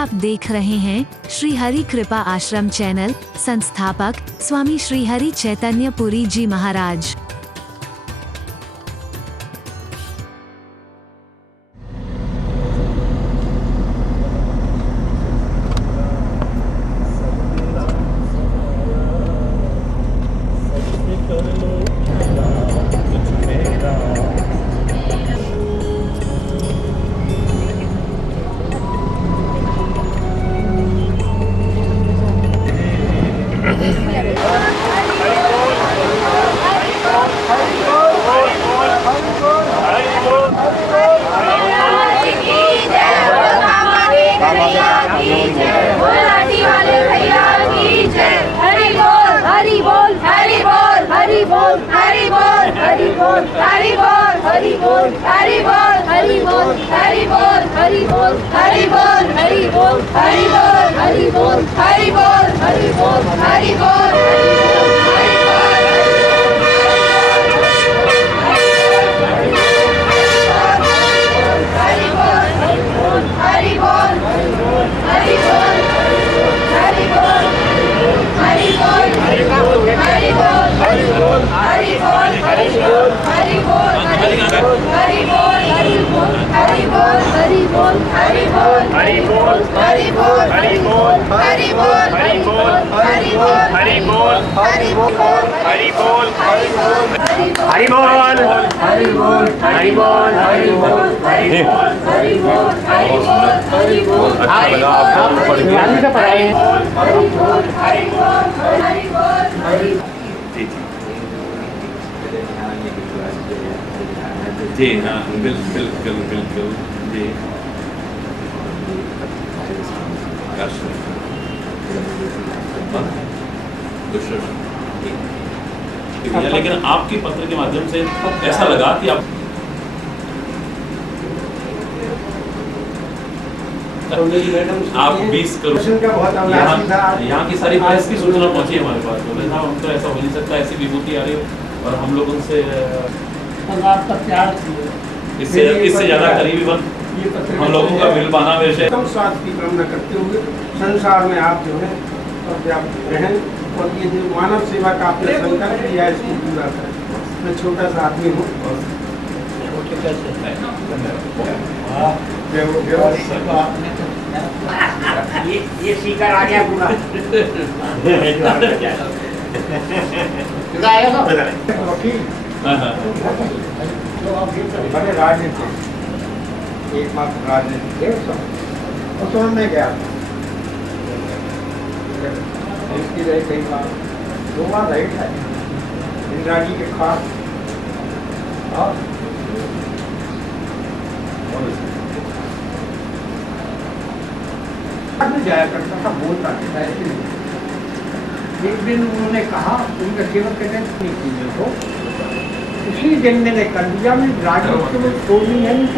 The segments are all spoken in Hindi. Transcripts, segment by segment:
आप देख रहे हैं श्री हरि कृपा आश्रम चैनल। संस्थापक स्वामी श्री हरि चैतन्य पुरी जी महाराज। जी हाँ, बिल्कुल जी। लेकिन आपके पत्र के माध्यम से ऐसा लगा कि आप आप 20 करोड़ यहाँ की सारी प्रेस की सूचना पहुंची है हमारे पास। बोले साहब हम तो ऐसा हो नहीं सकता, ऐसी विभूति आ रही है और हम लोग उनसे आपका प्यार इससे ज्यादा करीबी बन हम लोगों का मिल पाना वैसे स्वास्थ्य की कामना करते हुए संसार में आप जो है पर्याप्त रहें और ये जो मानव सेवा का आपने संकल्प लिया है इसको पूरा करें। मैं छोटा सा आदमी हूँ। ये सीकर आ गया पूरा। वकील बड़े राजनीति एकमात्र राजनीति और समझ में गया इसकी रही कई बार 2 बार राइट है इंदिरा जी के खास और जाया करता था, बोलता था। एक दिन उन्होंने कहा उनका सेवक कहते हैं चीजों को उसी दिन मैंने कर दिया। मैं राजनीति में छोड़नी है नहीं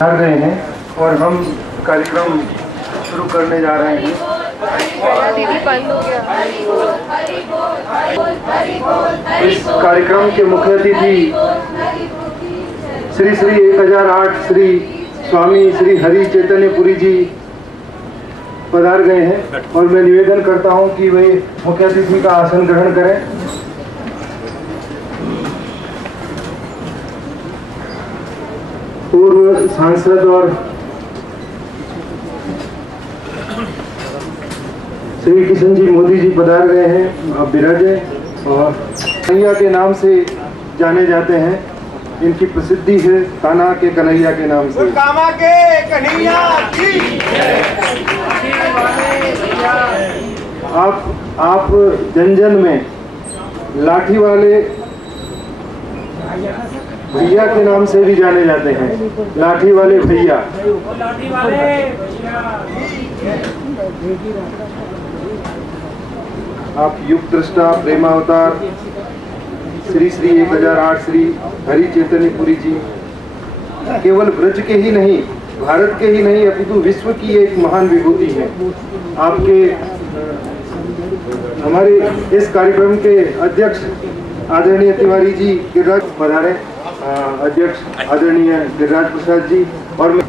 कर रहे हैं और हम कार्यक्रम शुरू करने जा रहे हैं। इस कार्यक्रम के मुख्य अतिथि श्री श्री 1008 श्री स्वामी श्री हरि चैतन्य पुरी जी पधार गए हैं और मैं निवेदन करता हूं कि वे मुख्य अतिथि का आसन ग्रहण करें। पूर्व सांसद और श्री किशन जी मोदी जी पधार गए हैं, अब विराजे और कन्हैया के नाम से जाने जाते हैं। इनकी प्रसिद्धि है कान्हा के कन्हैया के नाम से। कान्हा के कन्हैया की आप जन जन में लाठी वाले भैया के नाम से भी जाने जाते हैं। लाठी वाले भैया। आप युग दृष्टा प्रेमावतार श्री श्री 1008 श्री हरि चैतन्य पुरी जी केवल ब्रज के ही नहीं, भारत के ही नहीं अपितु विश्व की एक महान विभूति है। आपके हमारे इस कार्यक्रम के अध्यक्ष आदरणीय तिवारी जी गिरिराज पधारे, अध्यक्ष आदरणीय गिरिराज प्रसाद जी और मैं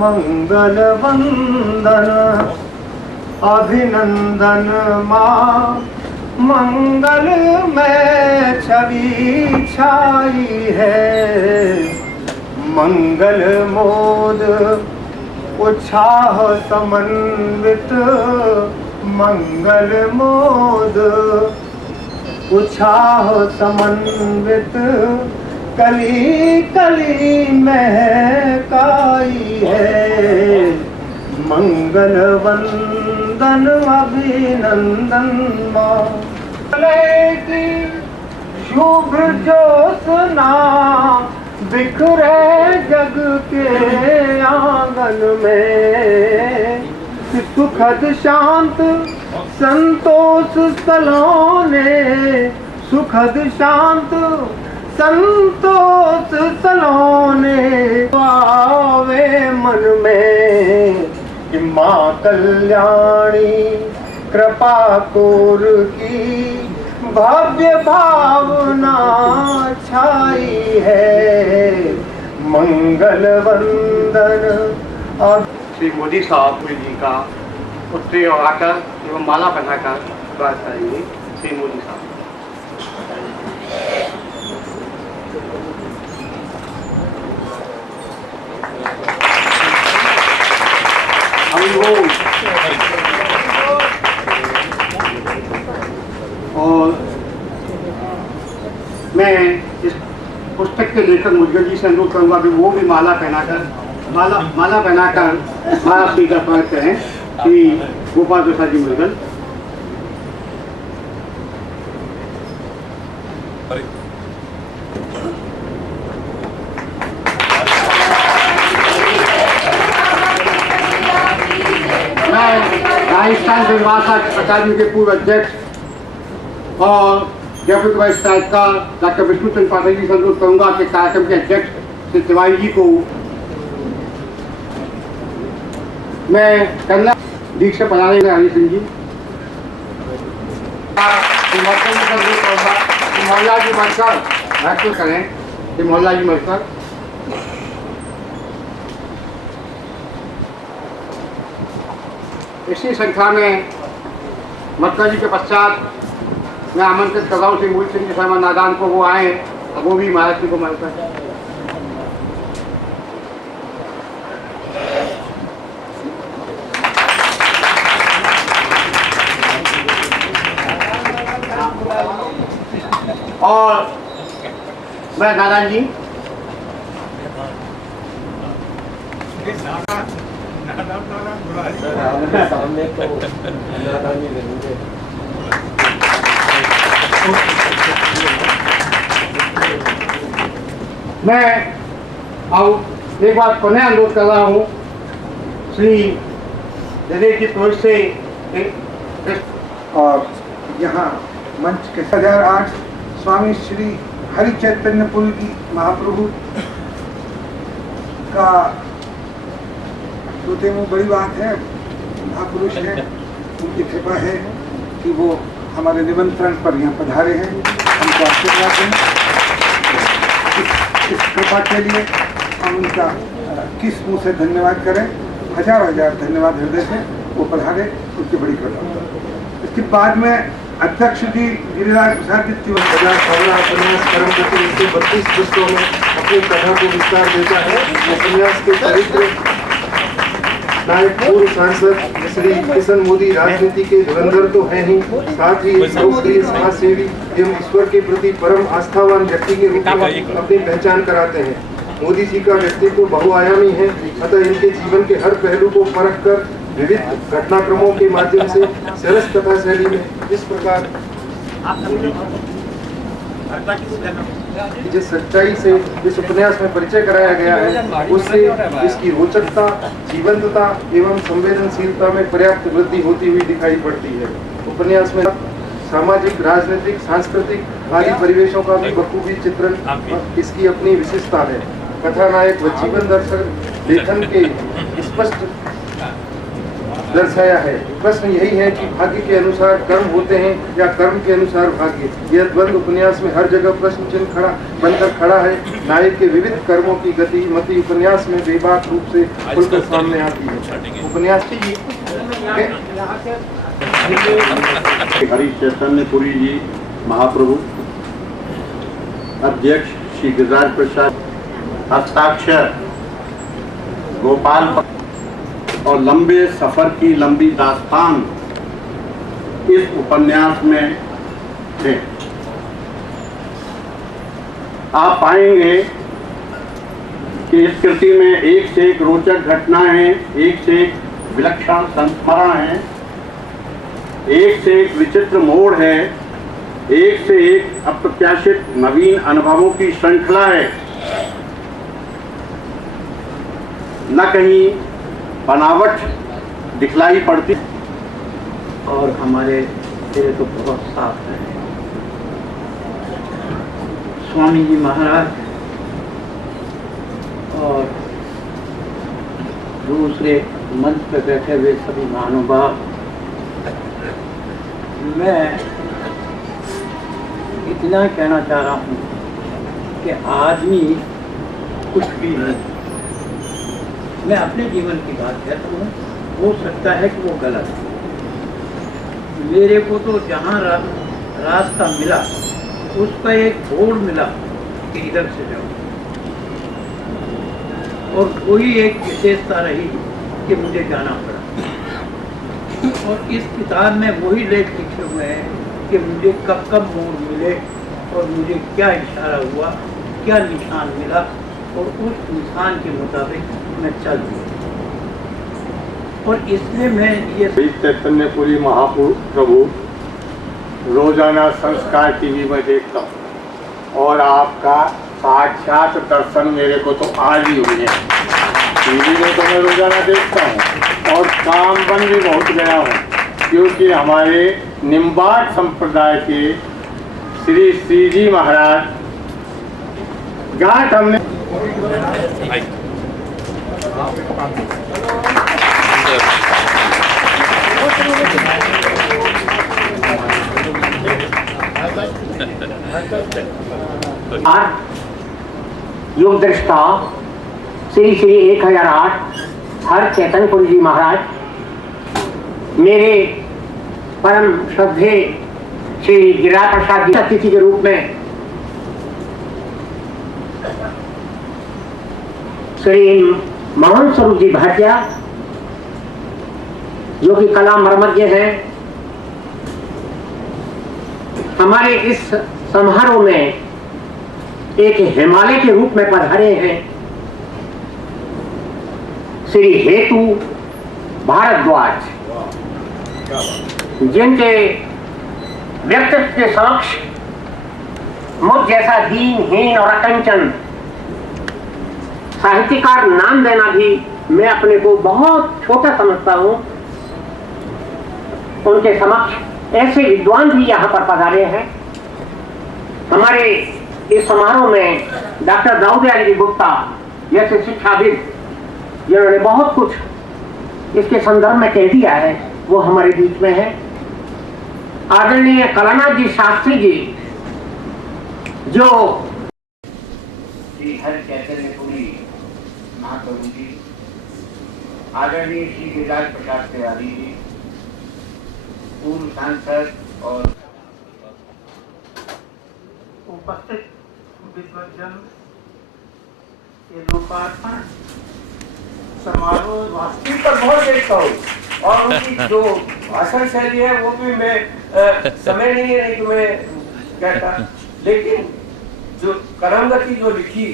मंगल वंदन अभिनंदन माँ, मंगल में छवि छाई है, मंगल मोद उत्साह समन्वित, मंगल मोद उत्साह समन्वित, कली कली महकाई है, मंगल वंदन अभिनंदन माँ। की शुभ ज्योत्सना बिखरे जग के आंगन में, सुखद शांत संतोष सलोने, सुखद शांत संतोष सलोने आवे मन में, कि माँ कल्याणी कृपा कोर की भव्य भावना छाई है, मंगल वंदन। और श्री मोदी साहब जी का उत्तरी और आकर एवं माला पहनाकर बात करेंगे। श्री मोदी साहब। हम लोग और मैं इस पुस्तक के लेखक मुद्गल जी से अनुरोध करूँगा कि वो भी माला पहनाकर महाराष्ट्र का स्वागत करें। श्री गोपाल प्रसाद जी मुद्गल। राजस्थान निर्वाचन अकादमी के पूर्व अध्यक्ष और जयपुर के वाइस राज्यपाल डॉक्टर विष्णु चंद्र पाठक जी से अनुरोध करूंगा कि कार्यक्रम के अध्यक्ष श्री तिवारी जी को मैं कन्या दीक्षा पढ़ाने में हरी सिंह जी मोहल्ला जी मरकर महत्व करें। मोहल्ला जी मरकर इसी संख्या में मक्का जी के पश्चात मैं आमंत्रित कर रहा हूँ श्री मूल सिंह जी शर्मा नादान को, वो आए और वो भी महाराज जी को मिलकर। और मैं नारायण जी मैं अब एक बार पुनः अनुरोध कर रहा हूँ श्री जदेव जी पुरुष से। और यहाँ मंच के 2008 स्वामी श्री हरि चैतन्य पुरी जी महाप्रभु का सोते में बड़ी बात है, महापुरुष है, उनकी कृपा है कि वो हमारे निमंत्रण पर यहाँ पधारे हैं। उनको आशीर्वाद दें। इस कृपा के लिए हम उनका किस मुँह से धन्यवाद करें। हजार हजार धन्यवाद हृदय से वो पधारे, उसकी बड़ी कृपा। इसके बाद में अध्यक्ष जी गिरिराज प्रसाद जी परम गति 32 पुस्तकों में अपनी कथा को विस्तार देता है। उपन्यास के चरित्र नायक पूर्व सांसद श्री किशन मोदी राजनीति के धुरंधर तो हैं ही, साथ ही लोकप्रिय समाज सेवी एवं ईश्वर के प्रति परम आस्थावान व्यक्ति के रूप में अपनी पहचान कराते हैं। मोदी जी का व्यक्तित्व बहुआयामी है, अतः इनके जीवन के हर पहलू को परख कर विविध घटनाक्रमों के माध्यम से सरस कथा शैली में इस प्रकार जिस सच्चाई से इस उपन्यास में परिचय कराया गया है, उससे इसकी रोचकता, जीवंतता एवं संवेदनशीलता में पर्याप्त वृद्धि होती हुई दिखाई पड़ती है। उपन्यास में सामाजिक, राजनीतिक, सांस्कृतिक आदि परिवेशों का भी बखूबी चित्रण इसकी अपनी विशेषता है। कथानायक व जीवन दर्शक लेखन के स्पष्ट दर्शाया है। प्रश्न यही है कि भाग्य के अनुसार कर्म होते हैं या कर्म के अनुसार भाग्य। यह द्वंद उपन्यास में हर जगह प्रश्न चिन्ह बनकर खड़ा है। नायक के विविध कर्मों की गति मती उपन्यास में बेबाक रूप से खुलकर सामने आती है। उपन्यास हरि चैतन्यपुरी जी महाप्रभु, अध्यक्ष श्री गिरिराज प्रसाद, हस्ताक्षर गोपाल और लंबे सफर की लंबी दास्तान इस उपन्यास में है। आप पाएंगे कि इस कृति में एक से एक रोचक घटनाएं, एक से एक विलक्षण संस्मरण है, एक से एक विचित्र मोड़ है, एक से एक अप्रत्याशित नवीन अनुभवों की श्रृंखला है। न कहीं बनावट दिखलाई पड़ती और हमारे चेहरे तो बहुत साफ है। स्वामी जी महाराज और दूसरे मंच पे बैठे हुए सभी महानुभाव, मैं इतना कहना चाह रहा हूँ कि आदमी कुछ भी नहीं। मैं अपने जीवन की बात कहता हूँ, हो सकता है कि वो गलत है। मेरे को तो जहाँ रास्ता मिला उस पर एक बोर्ड मिला कि इधर से जाओ, और कोई एक विशेषता रही कि मुझे जाना पड़ा। और इस किताब में वही लेख लिखे हुए हैं कि मुझे कब कब मोड़ मिले और मुझे क्या इशारा हुआ, क्या निशान मिला, और उस निशान के मुताबिक मैं चल दिया। और इसलिए मैं ये चैतन्यपुरी महाप्रभु रोजाना संस्कार टीवी में देखता हूँ और आपका साक्षात दर्शन मेरे को तो आज ही हुई है। टीवी में तो मैं रोजाना देखता हूँ और काम बन भी बहुत गया हूँ, क्योंकि हमारे निम्बाट संप्रदाय के श्री श्री जी महाराज घाट हमने योग दृष्टा श्री श्री 1008 हर चैतन्यपुरी जी महाराज मेरे परम श्रद्धे श्री गिरिराज प्रसाद जी अतिथि के रूप में श्री मोहन स्वरूप जी भाटिया जो कि कला मर्मज्ञ हैं, हमारे इस समारोह में एक हिमालय के रूप में पधारे हैं श्री हेतु भारद्वाज, जिनके व्यक्तित्व के समक्ष मुझ जैसा दीनहीन और अकंचन साहित्यकार नाम देना भी मैं अपने को बहुत छोटा समझता हूं। उनके समक्ष ऐसे विद्वान भी यहाँ पर पधारे हैं। हमारे इस समारोह में डॉक्टर दाऊदयाल गुप्ता जैसे शिक्षाविद जिन्होंने बहुत कुछ इसके संदर्भ में कह दिया है, वो हमारे बीच में है। आदरणीय कलानाथ जी शास्त्री जी जो श्री हरि चैतन्यपुरी महाप्रभु जी, आदरणीय श्री गिरिराज प्रसाद तिवारी जी, पूर्व सांसद और उपस्थित विद्वज्जन के लोकार्पण समारोह वास्तविक पर बहुत देखता हूँ, और उनकी जो भाषण शैली है वो भी मैं समय नहीं है, नहीं तो मैं कहता, लेकिन जो करमगति जो लिखी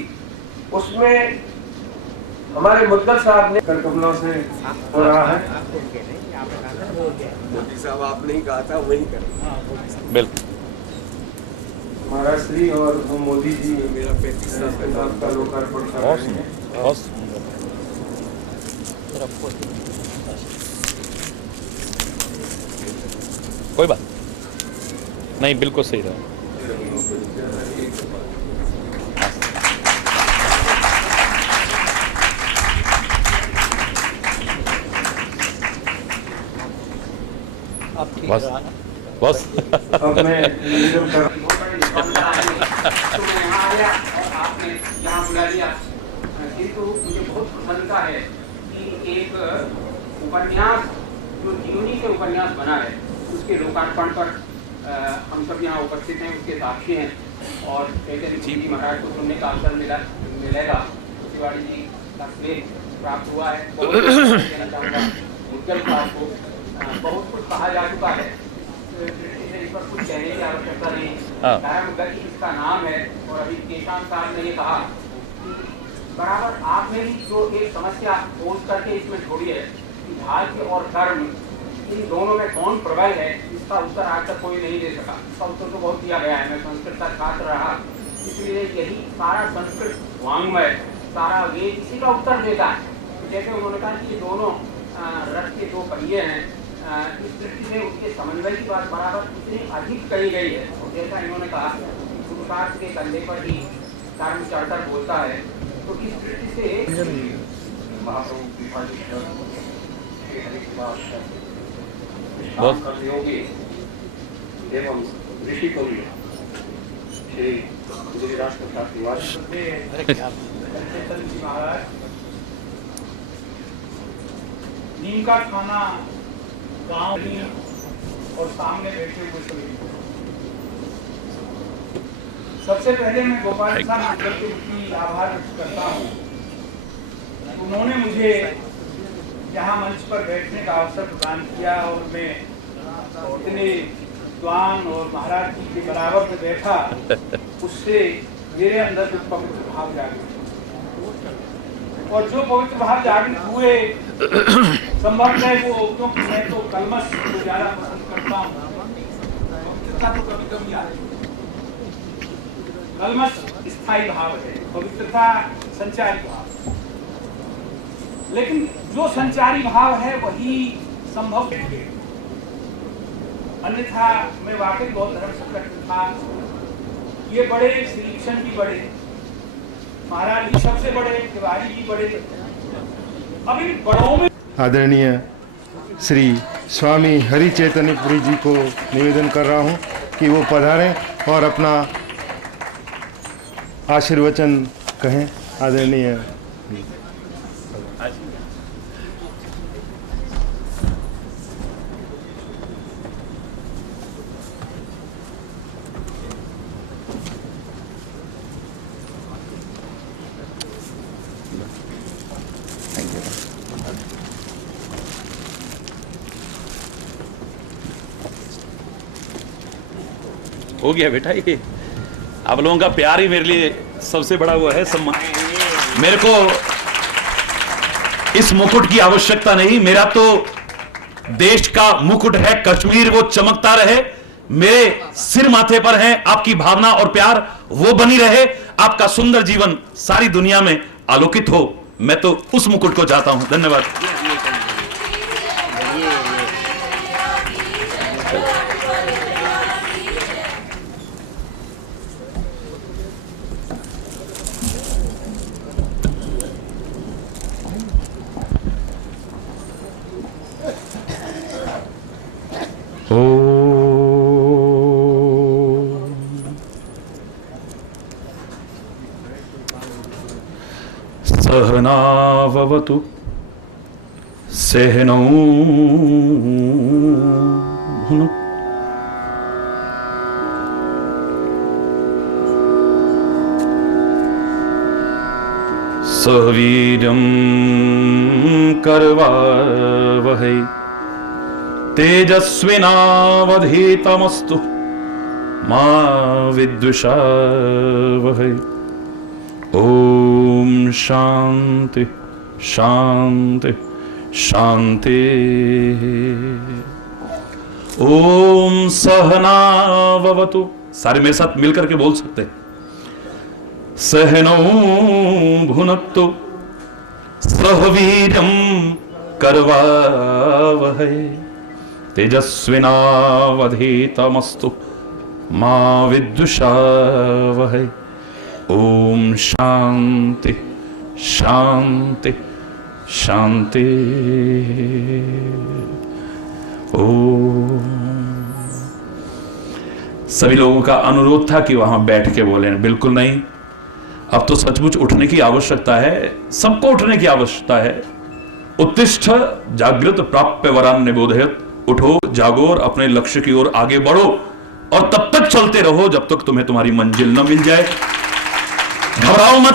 उसमें हमारे मुद्दल साहब ने कल्पना से हो रहा है। मोदी साहब आपने ही कहा था वही करें। बिल्कुल महाराज श्री और वो मोदी जी मेरा 35 साल किताब का लोकार्पण कर रहे हैं। कोई बात नहीं, बिल्कुल सही रहा। बस बस अब मैं निवेदन कर आपने यहाँ बुला लिया, किंतु मुझे बहुत प्रसन्नता है कि एक उपन्यास जो जीवनी से उपन्यास बना है उसके लोकार्पण पर हम सब यहाँ उपस्थित हैं, उसके साक्षी हैं, और चैतन्य जी महाराज को सुनने का अवसर मिलेगा। तिवारी जी का स्नेह प्राप्त हुआ है, बहुत कहना चाहूँगा मुद्दल साहब को। बहुत कुछ कहा जा चुका है, इस पर कुछ कहने की आवश्यकता नहीं। करमगति इसका नाम है, और अभी केशांत साहब ने ये कहा कि बराबर आपने भी जो एक समस्या पोस्ट करके इसमें छोड़ी है कि भाग्य और कर्म इन दोनों में कौन प्रबल है, इसका उत्तर आज तक कोई नहीं दे सका। इसका उत्तर तो बहुत दिया गया है, मैं संस्कृत का छात्र रहा, इसलिए यही सारा संस्कृत वाङ्मय, सारा वेद इसी का उत्तर देता है। जैसे उन्होंने कहा कि ये दोनों रथ के दो पहिए हैं, इस दृष्टि से उनके समन्वय की बात बराबर इतनी अधिक कही गई है। और जैसा इन्होंने कहा पुरुषार्थ के कंधे पर ही कर्म चढ़कर बोलता है, तो इस दृष्टि से योगी एवं ऋषि को भी श्री गुरु राष्ट्र महाराज नीम का खाना गांव और सामने बैठे हुए सभी। सबसे पहले मैं गोपाल साहब के प्रति आभार व्यक्त करता हूँ, उन्होंने मुझे यहाँ मंच पर बैठने का अवसर प्रदान किया, और मैं इतने विद्वान और महाराज जी के बराबर में बैठा, उससे मेरे अंदर कुछ पवित्र भाव जागृत, और जो पवित्र भाव जागृत हुए संभव है वो, क्योंकि मैं तो कलमश को ज्यादा पसंद करता हूँ, पवित्रता तो कभी कभी आती है। कलमश स्थायी भाव है, पवित्रता संचारी भाव, लेकिन जो संचारी भाव है वही संभव है, अन्यथा मैं वाकई बहुत धर्म संकट में था। ये बड़े श्री कृष्ण भी बड़े, महाराज जी सबसे बड़े, तिवारी जी बड़े, अब इन बड़ों में आदरणीय श्री स्वामी हरि चैतन्यपुरी जी को निवेदन कर रहा हूं कि वो पधारें और अपना आशीर्वचन कहें। आदरणीय हो गया बेटा, ये आप लोगों का प्यार ही मेरे लिए सबसे बड़ा वो है सम्मान। मेरे को इस मुकुट की आवश्यकता नहीं, मेरा तो देश का मुकुट है कश्मीर, वो चमकता रहे, मेरे सिर माथे पर है आपकी भावना और प्यार, वो बनी रहे, आपका सुंदर जीवन सारी दुनिया में आलोकित हो, मैं तो उस मुकुट को चाहता हूं। धन्यवाद। सहनावतु सहनौ सहवीर्यं करवावहै तेजस्विनावधीतमस्तु मा विद्विषावहै। ओम शांति शांति शांति। ओम सहनाववतु, सारे मेरे साथ मिलकर के बोल सकते हैं। सहनौ भुनक्तु सहवीर्यं करवावहै तेजस्विनावधीतमस्तु मा विद्विषावहै। ओम शांति शांति शांति। ओम। सभी लोगों का अनुरोध था कि वहां बैठ के बोले, बिल्कुल नहीं, अब तो सचमुच उठने की आवश्यकता है, सबको उठने की आवश्यकता है। उत्तिष्ठ जागृत प्राप्य वरान निबोधयत, उठो जागो और अपने लक्ष्य की ओर आगे बढ़ो, और तब तक चलते रहो जब तक तुम्हें तुम्हारी मंजिल न मिल जाए। घबराओ मत,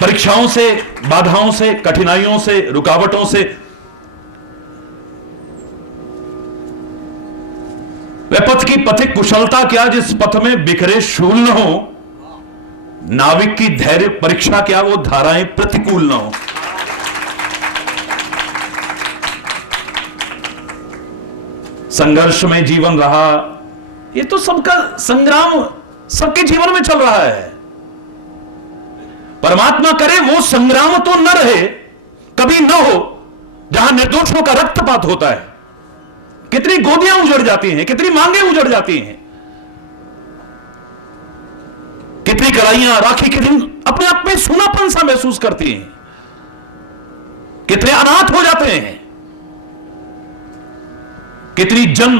परीक्षाओं से, बाधाओं से, कठिनाइयों से, रुकावटों से। वह पथ की पथिक कुशलता क्या जिस पथ में बिखरे शूल न हो, नाविक की धैर्य परीक्षा क्या वो धाराएं प्रतिकूल न हो। संघर्ष में जीवन रहा, ये तो सबका संग्राम सबके जीवन में चल रहा है। परमात्मा करे वो संग्राम तो न रहे, कभी न हो, जहां निर्दोषों का रक्तपात होता है। कितनी गोदियां उजड़ जाती हैं, कितनी मांगे उजड़ जाती हैं, कितनी कलाइयां राखी के दिन अपने आप में सूनापन सा महसूस करती हैं, कितने अनाथ हो जाते हैं, कितनी जन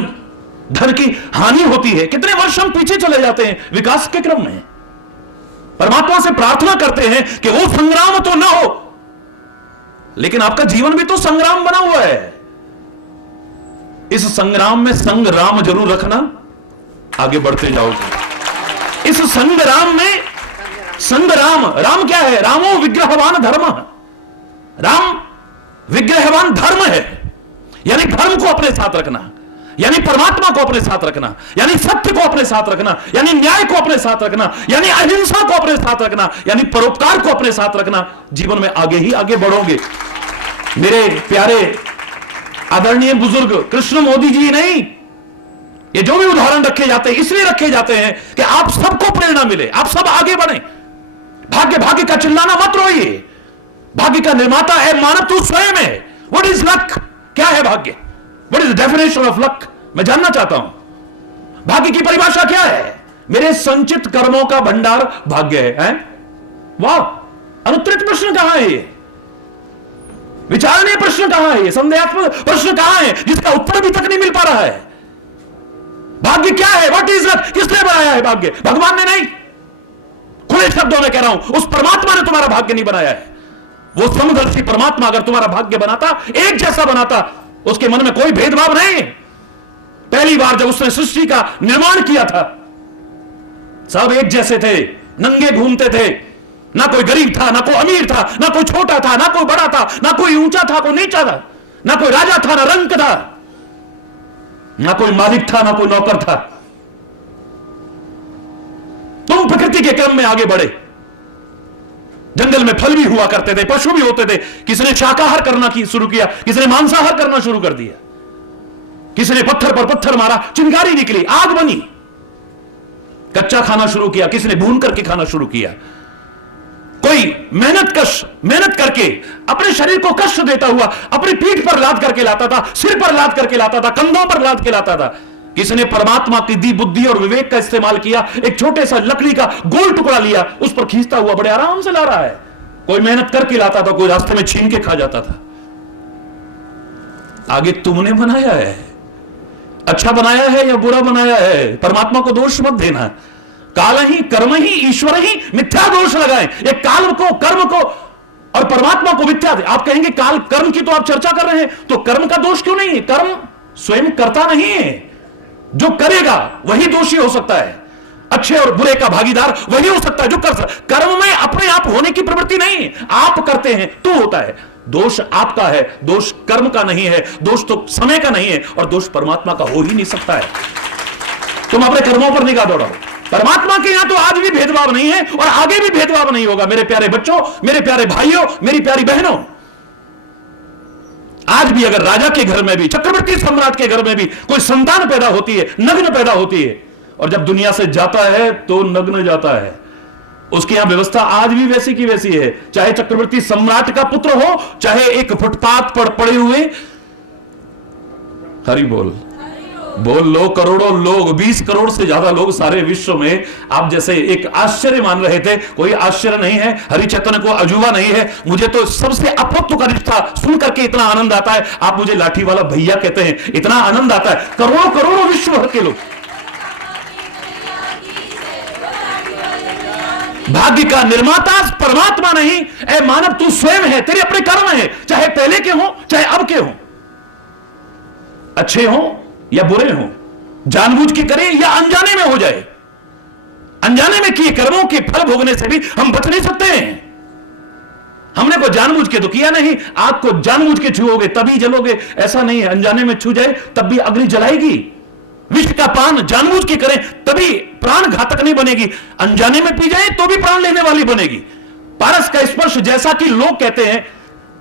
धन की हानि होती है, कितने वर्ष हम पीछे चले जाते हैं विकास के क्रम में। परमात्मा से प्रार्थना करते हैं कि वो संग्राम तो ना हो, लेकिन आपका जीवन भी तो संग्राम बना हुआ है। इस संग्राम में संग्राम जरूर रखना, आगे बढ़ते जाओगे। इस संग्राम में संग्राम, राम क्या है? रामो विग्रहवान धर्म, राम विग्रहवान धर्म है, यानी धर्म को अपने साथ रखना, यानी परमात्मा को अपने साथ रखना, यानी सत्य को अपने साथ रखना, यानी न्याय को अपने साथ रखना, यानी अहिंसा को अपने साथ रखना, यानी परोपकार को अपने साथ रखना। जीवन में आगे ही आगे बढ़ोगे। मेरे प्यारे आदरणीय बुजुर्ग कृष्ण मोदी जी नहीं, ये जो भी उदाहरण रखे जाते हैं इसलिए रखे जाते हैं कि आप सबको प्रेरणा मिले, आप सब आगे बढ़े। भाग्य भाग्य का चिल्लाना मत रोइए, भाग्य का निर्माता है मानव तू स्वयं है। What is luck? क्या है भाग्य? What is the definition of luck? मैं जानना चाहता हूं, भाग्य की परिभाषा क्या है? मेरे संचित कर्मों का भंडार भाग्य है? वाह, अनुत्तरित प्रश्न कहां है? ये विचारणीय प्रश्न कहां है? ये संदेहात्मक प्रश्न कहां है जिसका उत्तर अभी तक नहीं मिल पा रहा है? भाग्य क्या है? What is luck? किसने बनाया है भाग्य? भगवान ने नहीं। खुले शब्दों में कह रहा हूं, उस परमात्मा ने तुम्हारा भाग्य नहीं बनाया है। वो समदर्शी परमात्मा अगर तुम्हारा भाग्य बनाता, एक जैसा बनाता, उसके मन में कोई भेदभाव नहीं। पहली बार जब उसने सृष्टि का निर्माण किया था, सब एक जैसे थे, नंगे घूमते थे, ना कोई गरीब था, ना कोई अमीर था, ना कोई छोटा था, ना कोई बड़ा था, ना कोई ऊंचा था, कोई नीचा था, ना कोई राजा था, ना रंक था, ना कोई मालिक था, ना कोई नौकर था। तुम प्रकृति के क्रम में आगे बढ़े। जंगल में फल भी हुआ करते थे, पशु भी होते थे। किसी ने शाकाहार करना शुरू किया, किसी ने मांसाहार करना शुरू कर दिया, किसी ने पत्थर पर पत्थर मारा, चिंगारी निकली, आग बनी। कच्चा खाना शुरू किया, किसी ने भून करके खाना शुरू किया। कोई मेहनत करके अपने शरीर को कष्ट देता हुआ अपनी पीठ पर लाद करके लाता था, सिर पर लाद करके लाता था, कंधों पर लाद के लाता था। किसी ने परमात्मा की दी बुद्धि और विवेक का इस्तेमाल किया, एक छोटे सा लकड़ी का गोल टुकड़ा लिया, उस पर खींचता हुआ बड़े आराम से ला रहा है। कोई मेहनत करके लाता था, कोई रास्ते में छीन के खा जाता था। आगे तुमने बनाया है, अच्छा बनाया है या बुरा बनाया है, परमात्मा को दोष मत देना। काल ही कर्म ही ईश्वर ही मिथ्या दोष लगाएं। ये काल को, कर्म को और परमात्मा को मिथ्या दे। आप कहेंगे काल कर्म की तो आप चर्चा कर रहे हैं, तो कर्म का दोष क्यों नहीं है? कर्म स्वयं करता नहीं है, जो करेगा वही दोषी हो सकता है। अच्छे और बुरे का भागीदार वही हो सकता है जो कर सकता। कर्म में अपने आप होने की प्रवृत्ति नहीं, आप करते हैं तो होता है। दोष आपका है, दोष कर्म का नहीं है, दोष तो समय का नहीं है, और दोष परमात्मा का हो ही नहीं सकता है। तुम अपने कर्मों पर निगाह दौड़ाओ। परमात्मा के यहां तो आज भी भेदभाव नहीं है और आगे भी भेदभाव नहीं होगा। मेरे प्यारे बच्चों, मेरे प्यारे भाइयों, मेरी प्यारी बहनों, आज भी अगर राजा के घर में भी, चक्रवर्ती सम्राट के घर में भी कोई संतान पैदा होती है, नग्न पैदा होती है, और जब दुनिया से जाता है तो नग्न जाता है, उसकी यहां व्यवस्था आज भी वैसी की वैसी है। चाहे चक्रवर्ती सम्राट का पुत्र हो, चाहे एक फुटपाथ पर पड़े हुए, हरि बोल बोल लो, करोड़ों लोग, 20 करोड़ से ज्यादा लोग सारे विश्व में आप जैसे एक आश्चर्य मान रहे थे। कोई आश्चर्य नहीं है, हरि चैतन्य को अजूबा नहीं है। मुझे तो सबसे अपत्व का रिश्ता सुन करके इतना आनंद आता है। आप मुझे लाठी वाला भैया कहते हैं, इतना आनंद आता है। करोड़ों करोड़ों विश्व भर के लोग, भाग्य का निर्माता परमात्मा नहीं, ऐ मानव तू स्वयं है, तेरे अपने कर्म है, चाहे पहले के हो चाहे अब के हो, अच्छे हो या बुरे हो, जानबूझ के करें या अनजाने में हो जाए। अनजाने में किए कर्मों के फल भोगने से भी हम बच नहीं सकते हैं। हमने को जानबूझ के तो किया नहीं। आग को जानबूझ के छुओगे तभी जलोगे, ऐसा नहीं है। अनजाने में छू जाए तब भी अग्नि जलाएगी। विष का पान जानबूझ के करें तभी प्राण घातक नहीं बनेगी, अनजाने में पी जाए तो भी प्राण लेने वाली बनेगी। पारस का स्पर्श, जैसा कि लोग कहते हैं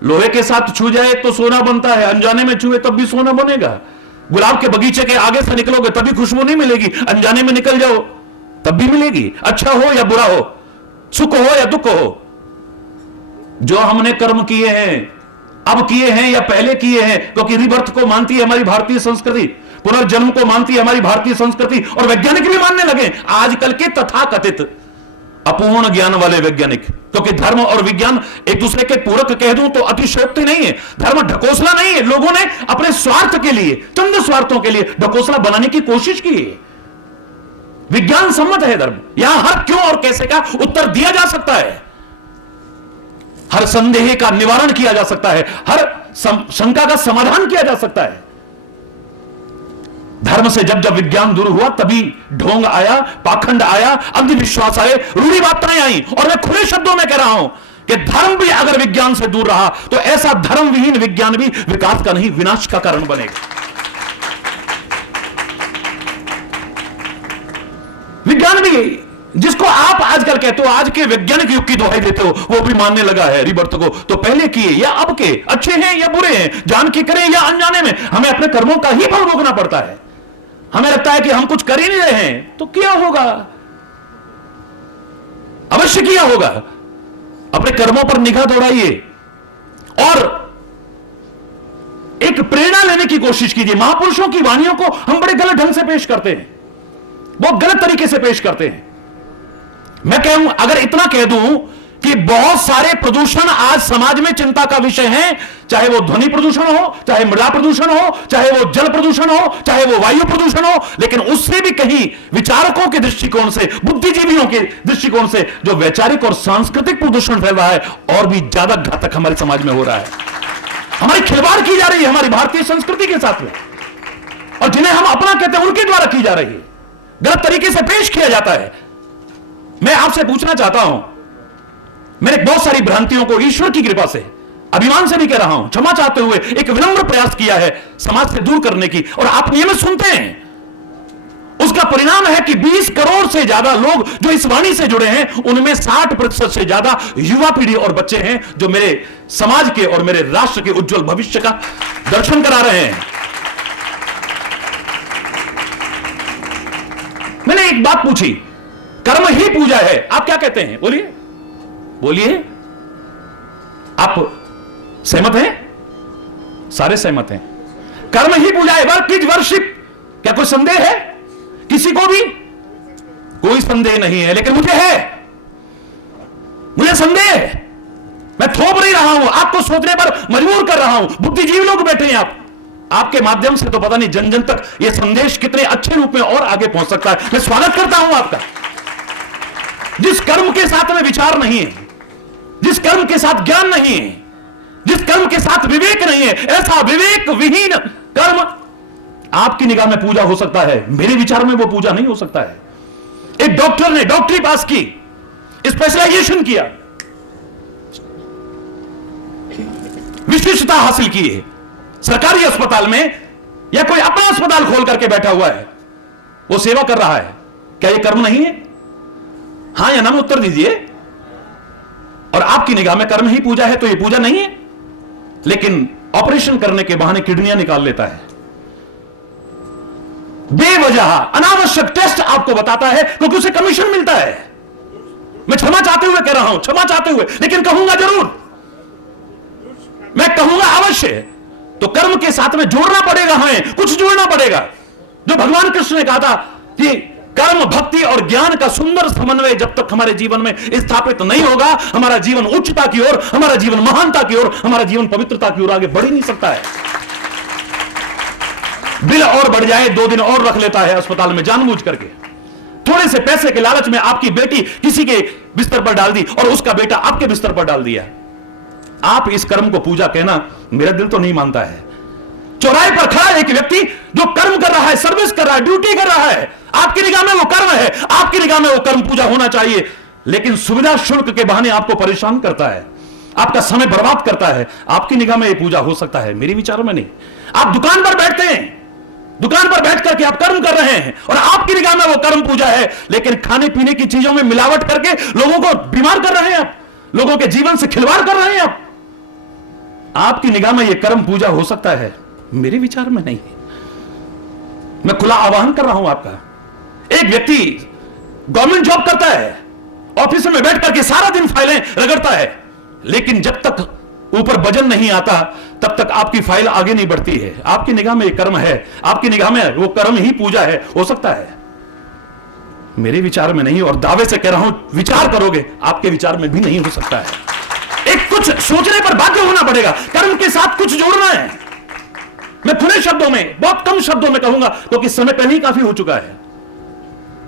लोहे के साथ छू जाए तो सोना बनता है, अनजाने में छुए तब भी सोना बनेगा। गुलाब के बगीचे के आगे से निकलोगे तभी खुशबू नहीं मिलेगी, अनजाने में निकल जाओ तब भी मिलेगी। अच्छा हो या बुरा हो, सुख हो या दुख हो, जो हमने कर्म किए हैं, अब किए हैं या पहले किए हैं, क्योंकि रिबर्थ को मानती है हमारी भारतीय संस्कृति, पुनर्जन्म को मानती है हमारी भारतीय संस्कृति, और वैज्ञानिक भी मानने लगे आजकल के तथाकथित अपूर्ण ज्ञान वाले वैज्ञानिक। क्योंकि धर्म और विज्ञान एक दूसरे के पूरक कह दूं तो अतिशयोक्ति नहीं है, धर्म ढकोसला नहीं है। लोगों ने अपने स्वार्थ के लिए, चंद स्वार्थों के लिए ढकोसला बनाने की कोशिश की है। विज्ञान सम्मत है धर्म, यहां हर क्यों और कैसे का उत्तर दिया जा सकता है, हर संदेह का निवारण किया जा सकता है, हर शंका का समाधान किया जा सकता है। धर्म से जब जब विज्ञान दूर हुआ तभी ढोंग आया, पाखंड आया, अंधविश्वास आए, रूढ़िवादिताएं आई। और मैं खुले शब्दों में कह रहा हूं कि धर्म भी अगर विज्ञान से दूर रहा तो ऐसा धर्म विहीन विज्ञान भी विकास का नहीं विनाश का कारण बनेगा। विज्ञान भी जिसको आप आजकल कहते हो, आज के वैज्ञानिक युग की दुहाई देते हो, वो भी मानने लगा है रिबर्थ को। तो पहले किए या अब के, अच्छे हैं या बुरे हैं, जान के करें या अनजाने में, हमें अपने कर्मों का ही फल भोगना पड़ता है। हमें लगता है कि हम कुछ कर ही नहीं रहे हैं, तो किया होगा, अवश्य किया होगा। अपने कर्मों पर निगाह दौड़ाइए और एक प्रेरणा लेने की कोशिश कीजिए। महापुरुषों की वाणियों को हम बड़े गलत ढंग से पेश करते हैं, बहुत गलत तरीके से पेश करते हैं। मैं कहूं, अगर इतना कह दूं कि बहुत सारे प्रदूषण आज समाज में चिंता का विषय हैं, चाहे वो ध्वनि प्रदूषण हो, चाहे मृदा प्रदूषण हो, चाहे वो जल प्रदूषण हो, चाहे वो वायु प्रदूषण हो, लेकिन उससे भी कहीं विचारकों के दृष्टिकोण से, बुद्धिजीवियों के दृष्टिकोण से जो वैचारिक और सांस्कृतिक प्रदूषण फैल रहा है, और भी ज्यादा घातक हमारे समाज में हो रहा है। हमारी खिलवाड़ की जा रही है हमारी भारतीय संस्कृति के साथ में, और जिन्हें हम अपना कहते हैं उनके द्वारा की जा रही है, गलत तरीके से पेश किया जाता है। मैं आपसे पूछना चाहता हूं, मैंने बहुत सारी भ्रांतियों को ईश्वर की कृपा से, अभिमान से नहीं कह रहा हूं, क्षमा चाहते हुए एक विनम्र प्रयास किया है समाज से दूर करने की, और आप नियमित सुनते हैं। उसका परिणाम है कि 20 करोड़ से ज्यादा लोग जो इस वाणी से जुड़े हैं, उनमें 60% से ज्यादा युवा पीढ़ी और बच्चे हैं जो मेरे समाज के और मेरे राष्ट्र के उज्जवल भविष्य का दर्शन करा रहे हैं। मैंने एक बात पूछी, कर्म ही पूजा है, आप क्या कहते हैं? बोलिए बोलिए, आप सहमत हैं? सारे सहमत हैं, कर्म ही पूजा है। वर्क इज वर्शिप, क्या कोई संदेह है? किसी को भी कोई संदेह नहीं है, लेकिन मुझे है, मुझे संदेह है। मैं थोप नहीं रहा हूं, आपको सोचने पर मजबूर कर रहा हूं। बुद्धिजीवी लोग बैठे हैं, आपके माध्यम से तो पता नहीं जन जन तक यह संदेश कितने अच्छे रूप में और आगे पहुंच सकता है। मैं स्वागत करता हूं आपका। जिस कर्म के साथ में विचार नहीं है, जिस कर्म के साथ ज्ञान नहीं है, जिस कर्म के साथ विवेक नहीं है, ऐसा विवेक विहीन कर्म आपकी निगाह में पूजा हो सकता है, मेरे विचार में वो पूजा नहीं हो सकता है। एक डॉक्टर ने डॉक्टरी पास की, स्पेशलाइजेशन किया, विशिष्टता हासिल की है, सरकारी अस्पताल में या कोई अपना अस्पताल खोल करके बैठा हुआ है, वो सेवा कर रहा है, क्या ये कर्म नहीं है? हां या ना में उत्तर दीजिए। और आपकी निगाह में कर्म ही पूजा है तो ये पूजा नहीं है। लेकिन ऑपरेशन करने के बहाने किडनियां निकाल लेता है, बेवजह अनावश्यक टेस्ट आपको बताता है क्योंकि उसे कमीशन मिलता है। मैं क्षमा चाहते हुए कह रहा हूं, क्षमा चाहते हुए, लेकिन कहूंगा जरूर, मैं कहूंगा अवश्य। तो कर्म के साथ में जोड़ना पड़ेगा, हमें कुछ जोड़ना पड़ेगा। जो भगवान कृष्ण ने कहा था कि कर्म, भक्ति और ज्ञान का सुंदर समन्वय जब तक हमारे जीवन में स्थापित नहीं होगा, हमारा जीवन उच्चता की ओर, हमारा जीवन महानता की ओर, हमारा जीवन पवित्रता की ओर आगे बढ़ ही नहीं सकता है। बिल और बढ़ जाए, 2 दिन और रख लेता है अस्पताल में जानबूझ करके। थोड़े से पैसे के लालच में आपकी बेटी किसी के बिस्तर पर डाल दी और उसका बेटा आपके बिस्तर पर डाल दिया। आप इस कर्म को पूजा कहना मेरा दिल तो नहीं मानता है। चौराहे पर खड़ा एक व्यक्ति जो कर्म कर रहा है, सर्विस कर रहा है, ड्यूटी कर रहा है, आपकी निगाह में वो कर्म है, आपकी निगाह में वो कर्म पूजा होना चाहिए। लेकिन सुविधा शुल्क के बहाने आपको परेशान करता है, आपका समय बर्बाद करता है, आपकी निगाह में ये पूजा हो सकता है, मेरे विचारों में नहीं। आप दुकान पर बैठते हैं, दुकान पर बैठ करके आप कर्म कर रहे हैं और आपकी निगाह में वो कर्म पूजा है, लेकिन खाने पीने की चीजों में मिलावट करके लोगों को बीमार कर रहे हैं, आप लोगों के जीवन से खिलवाड़ कर रहे हैं। आपकी निगाह में ये कर्म पूजा हो सकता है, मेरे विचार में नहीं। मैं खुला आह्वान कर रहा हूं आपका। एक व्यक्ति गवर्नमेंट जॉब करता है, ऑफिस में बैठ करके सारा दिन फाइलें रगड़ता है, लेकिन जब तक ऊपर वजन नहीं आता तब तक आपकी फाइल आगे नहीं बढ़ती है। आपकी निगाह में ये कर्म है, आपकी निगाह में वो कर्म ही पूजा है, हो सकता है, मेरे विचार में नहीं। और दावे से कह रहा हूं, विचार करोगे, आपके विचार में भी नहीं हो सकता है। एक कुछ सोचने पर बाध्य होना पड़ेगा, कर्म के साथ कुछ जोड़ना है। मैं खुले शब्दों में, बहुत कम शब्दों में कहूंगा क्योंकि समय पहले ही काफी हो चुका है।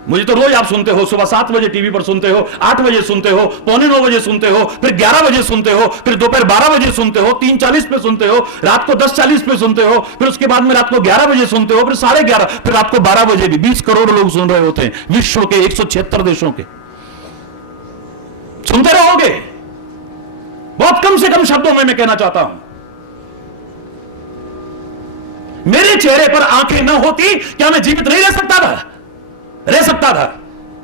मुझे तो रोज आप सुनते हो, सुबह 7 बजे टीवी पर सुनते हो, 8 बजे सुनते हो, 8:45 बजे सुनते हो, फिर 11 बजे सुनते हो, फिर दोपहर 12 बजे सुनते हो, 3:40 पे सुनते हो, रात को 10:40 पे सुनते हो, फिर उसके बाद में रात को 11 बजे सुनते हो, फिर 11:30, फिर रात को 12 बजे भी 20 करोड़ लोग सुन रहे होते हैं विश्व के 176 देशों के। सुनते रहोगे। बहुत कम से कम शब्दों में मैं कहना चाहता हूं, मेरे चेहरे पर आंखें न होती क्या मैं जीवित नहीं रह सकता था? रह सकता था।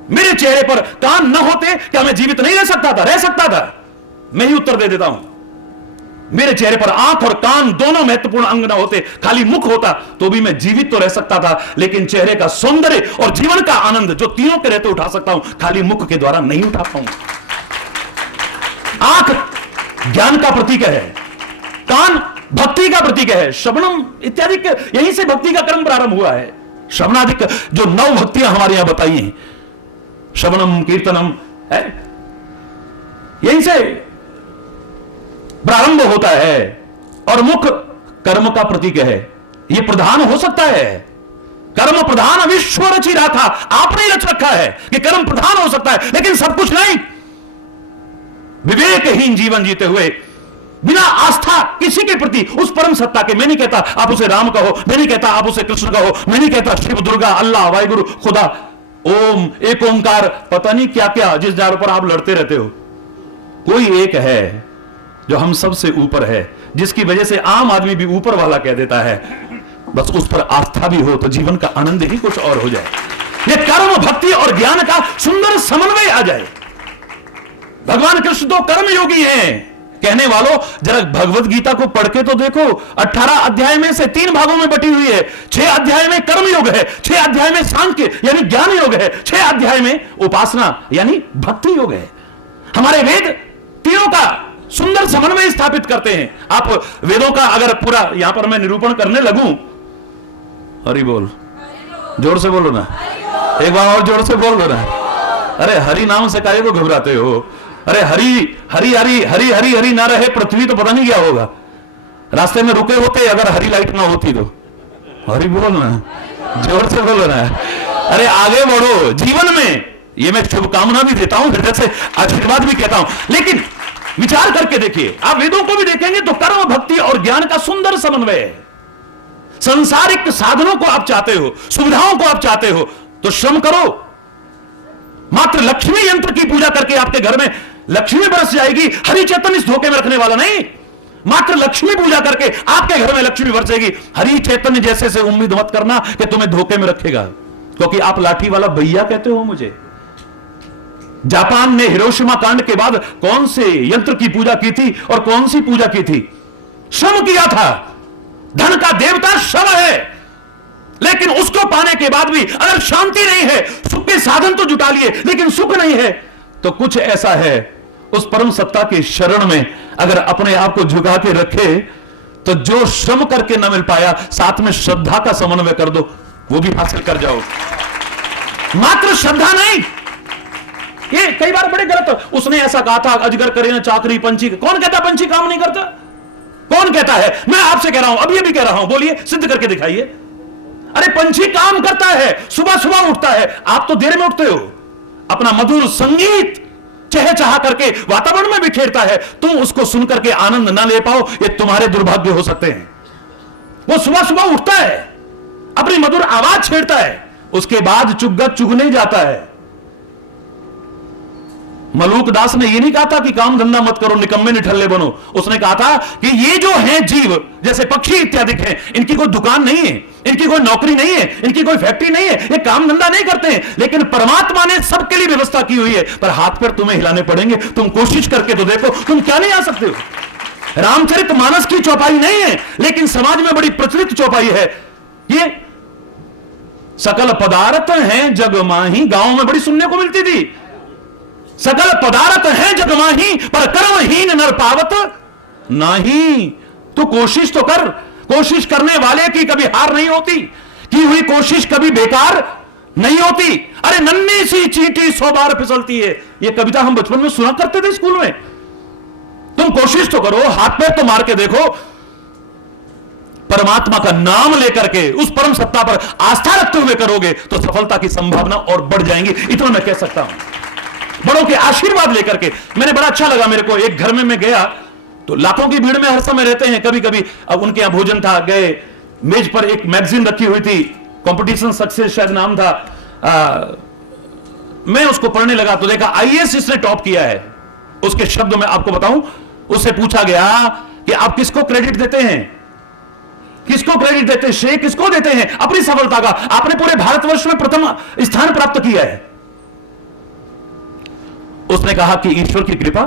मेरे चेहरे पर कान न होते क्या मैं जीवित नहीं रह सकता था? रह सकता था। मैं ही उत्तर दे देता हूं, मेरे चेहरे पर आंख और कान दोनों महत्वपूर्ण अंग न होते, खाली मुख होता तो भी मैं जीवित तो रह सकता था, लेकिन चेहरे का सौंदर्य और जीवन का आनंद जो तीनों के रहते उठा सकता हूं, खाली मुख के द्वारा नहीं उठा पाऊंगा। आंख ज्ञान का प्रतीक है, कान भक्ति का प्रतीक है, शबनम इत्यादि, यहीं से भक्ति का क्रम प्रारंभ हुआ है। शबनादिक जो 9 भक्तियां हमारे यहां बताई हैं, शबनम कीर्तनम है, यहीं से प्रारंभ होता है। और मुख कर्म का प्रतीक है, यह प्रधान हो सकता है। कर्म प्रधान विश्व रची रहा था, आपने रच रखा है कि कर्म प्रधान हो सकता है, लेकिन सब कुछ नहीं। विवेकहीन जीवन जीते हुए, बिना आस्था किसी के प्रति, उस परम सत्ता के, मैं नहीं कहता आप उसे राम कहो, मैं नहीं कहता आप उसे कृष्ण कहो, मैं नहीं कहता शिव, दुर्गा, अल्लाह, वाहिगुरु, खुदा, ओम, एक ओंकार, पता नहीं क्या क्या जिस जार पर आप लड़ते रहते हो, कोई एक है जो हम सबसे ऊपर है, जिसकी वजह से आम आदमी भी ऊपर वाला कह देता है। बस उस पर आस्था भी हो तो जीवन का आनंद ही कुछ और हो जाए। ये कर्म, भक्ति और ज्ञान का सुंदर समन्वय आ जाए। भगवान कृष्ण तो कर्म योगी हैं। कहने वालों, जरा भगवत गीता को पढ़ के तो देखो, 18 अध्याय में से 3 भागों में बटी हुई है। 6 अध्याय में कर्म योग है, 6 अध्याय में सांख्य यानी ज्ञान योग है, 6 अध्याय में उपासना यानी भक्ति योग है। हमारे वेद तीनों का सुंदर समन्वय स्थापित करते हैं। आप वेदों का अगर पूरा यहां पर मैं निरूपण करने लगूं, हरि बोल, जोर से बोलो ना, एक बार और जोर से बोल दो ना। अरे हरि नाम से काहे को घबराते हो? अरे हरी हरी हरी हरी हरी हरी ना रहे पृथ्वी तो पता नहीं क्या होगा। रास्ते में रुके होते अगर हरी लाइट ना होती तो। हरी बोल ना, जोर से बोलो ना। अरे आगे बढ़ो जीवन में, ये मैं शुभकामना भी देता हूं, हृदय से आशीर्वाद भी कहता हूं। लेकिन विचार करके देखिए, आप वेदों को भी देखेंगे तो कर्म, भक्ति और ज्ञान का सुंदर समन्वय है। सांसारिक साधनों को आप चाहते हो, सुविधाओं को आप चाहते हो तो श्रम करो, मात्र लक्ष्मी यंत्र की पूजा करके आपके घर में लक्ष्मी बरस जाएगी, हरि चैतन्य इस धोखे में रखने वाला नहीं। मात्र लक्ष्मी पूजा करके आपके घर में लक्ष्मी बरसेगी। हरि चैतन्य जैसे से उम्मीद मत करना कि तुम्हें धोखे में रखेगा, क्योंकि आप लाठी वाला भैया कहते हो मुझे। जापान ने हिरोशिमा कांड के बाद कौन से यंत्र की पूजा की थी और कौन सी पूजा की थी? श्रम किया था। धन का देवता श्रम है, लेकिन उसको पाने के बाद भी अगर शांति नहीं है, सुख के साधन तो जुटा लिए लेकिन सुख नहीं है, तो कुछ ऐसा है उस परम सत्ता के शरण में अगर अपने आप को झुका के रखे तो जो श्रम करके न मिल पाया, साथ में श्रद्धा का समन्वय कर दो, वो भी हासिल कर जाओ। मात्र श्रद्धा नहीं, ये कई बार बड़े गलत। उसने ऐसा कहा था अजगर करे ना चाकरी पंछी, कौन कहता पंछी काम नहीं करता? कौन कहता है? मैं आपसे कह रहा हूं, अभी भी कह रहा हूं, बोलिए, सिद्ध करके दिखाइए। अरे पंछी काम करता है, सुबह सुबह उठता है, आप तो देर में उठते हो। अपना मधुर संगीत चहचहा करके वातावरण में बिखेरता है, तुम उसको सुनकर के आनंद ना ले पाओ, ये तुम्हारे दुर्भाग्य हो सकते हैं। वो सुबह सुबह उठता है, अपनी मधुर आवाज छेड़ता है, उसके बाद चुग्गा चुगने जाता है। मलूक दास ने यह नहीं कहा था कि काम धंधा मत करो, निकम्मे निठल्ले बनो। उसने कहा था कि ये जो हैं जीव, जैसे पक्षी इत्यादि हैं, इनकी कोई दुकान नहीं है, इनकी कोई नौकरी नहीं है, इनकी कोई फैक्ट्री नहीं है, ये काम धंधा नहीं करते हैं, लेकिन परमात्मा ने सबके लिए व्यवस्था की हुई है। पर हाथ पैर तुम्हें हिलाने पड़ेंगे, तुम कोशिश करके तो देखो, तुम क्या नहीं आ सकते हो। रामचरितमानस की चौपाई नहीं है, लेकिन समाज में बड़ी प्रचलित चौपाई है। ये सकल पदार्थ हैं जग माही, गांव में बड़ी सुनने को मिलती थी। सकल पदार्थ है जग माही, पर कर्महीन नर पावत नहीं। तो कोशिश तो कर, कोशिश करने वाले की कभी हार नहीं होती, की हुई कोशिश कभी बेकार नहीं होती। अरे नन्ही सी चींटी 100 बार फिसलती है, ये कविता हम बचपन में सुना करते थे स्कूल में। तुम कोशिश तो करो, हाथ पैर तो मार के देखो, परमात्मा का नाम लेकर के उस परम सत्ता पर आस्था रखते हुए करोगे तो सफलता की संभावना और बढ़ जाएंगी। इतना मैं कह सकता हूं, बड़ों के आशीर्वाद लेकर के। मैंने बड़ा अच्छा लगा मेरे को, एक घर में मैं गया तो लाखों की भीड़ में हर समय रहते हैं, कभी कभी अब उनके यहां भोजन था, गए, मेज पर एक मैगजीन रखी हुई थी, कंपटीशन सक्सेस शायद नाम था। मैं उसको पढ़ने लगा तो देखा आईएएस इसने टॉप किया है। उसके शब्द में आपको बताऊं, उससे पूछा गया कि आप किसको क्रेडिट देते हैं, किसको क्रेडिट देते हैं, श्रेय किसको देते हैं अपनी सफलता का? आपने पूरे भारतवर्ष में प्रथम स्थान प्राप्त किया है। उसने कहा कि ईश्वर की कृपा,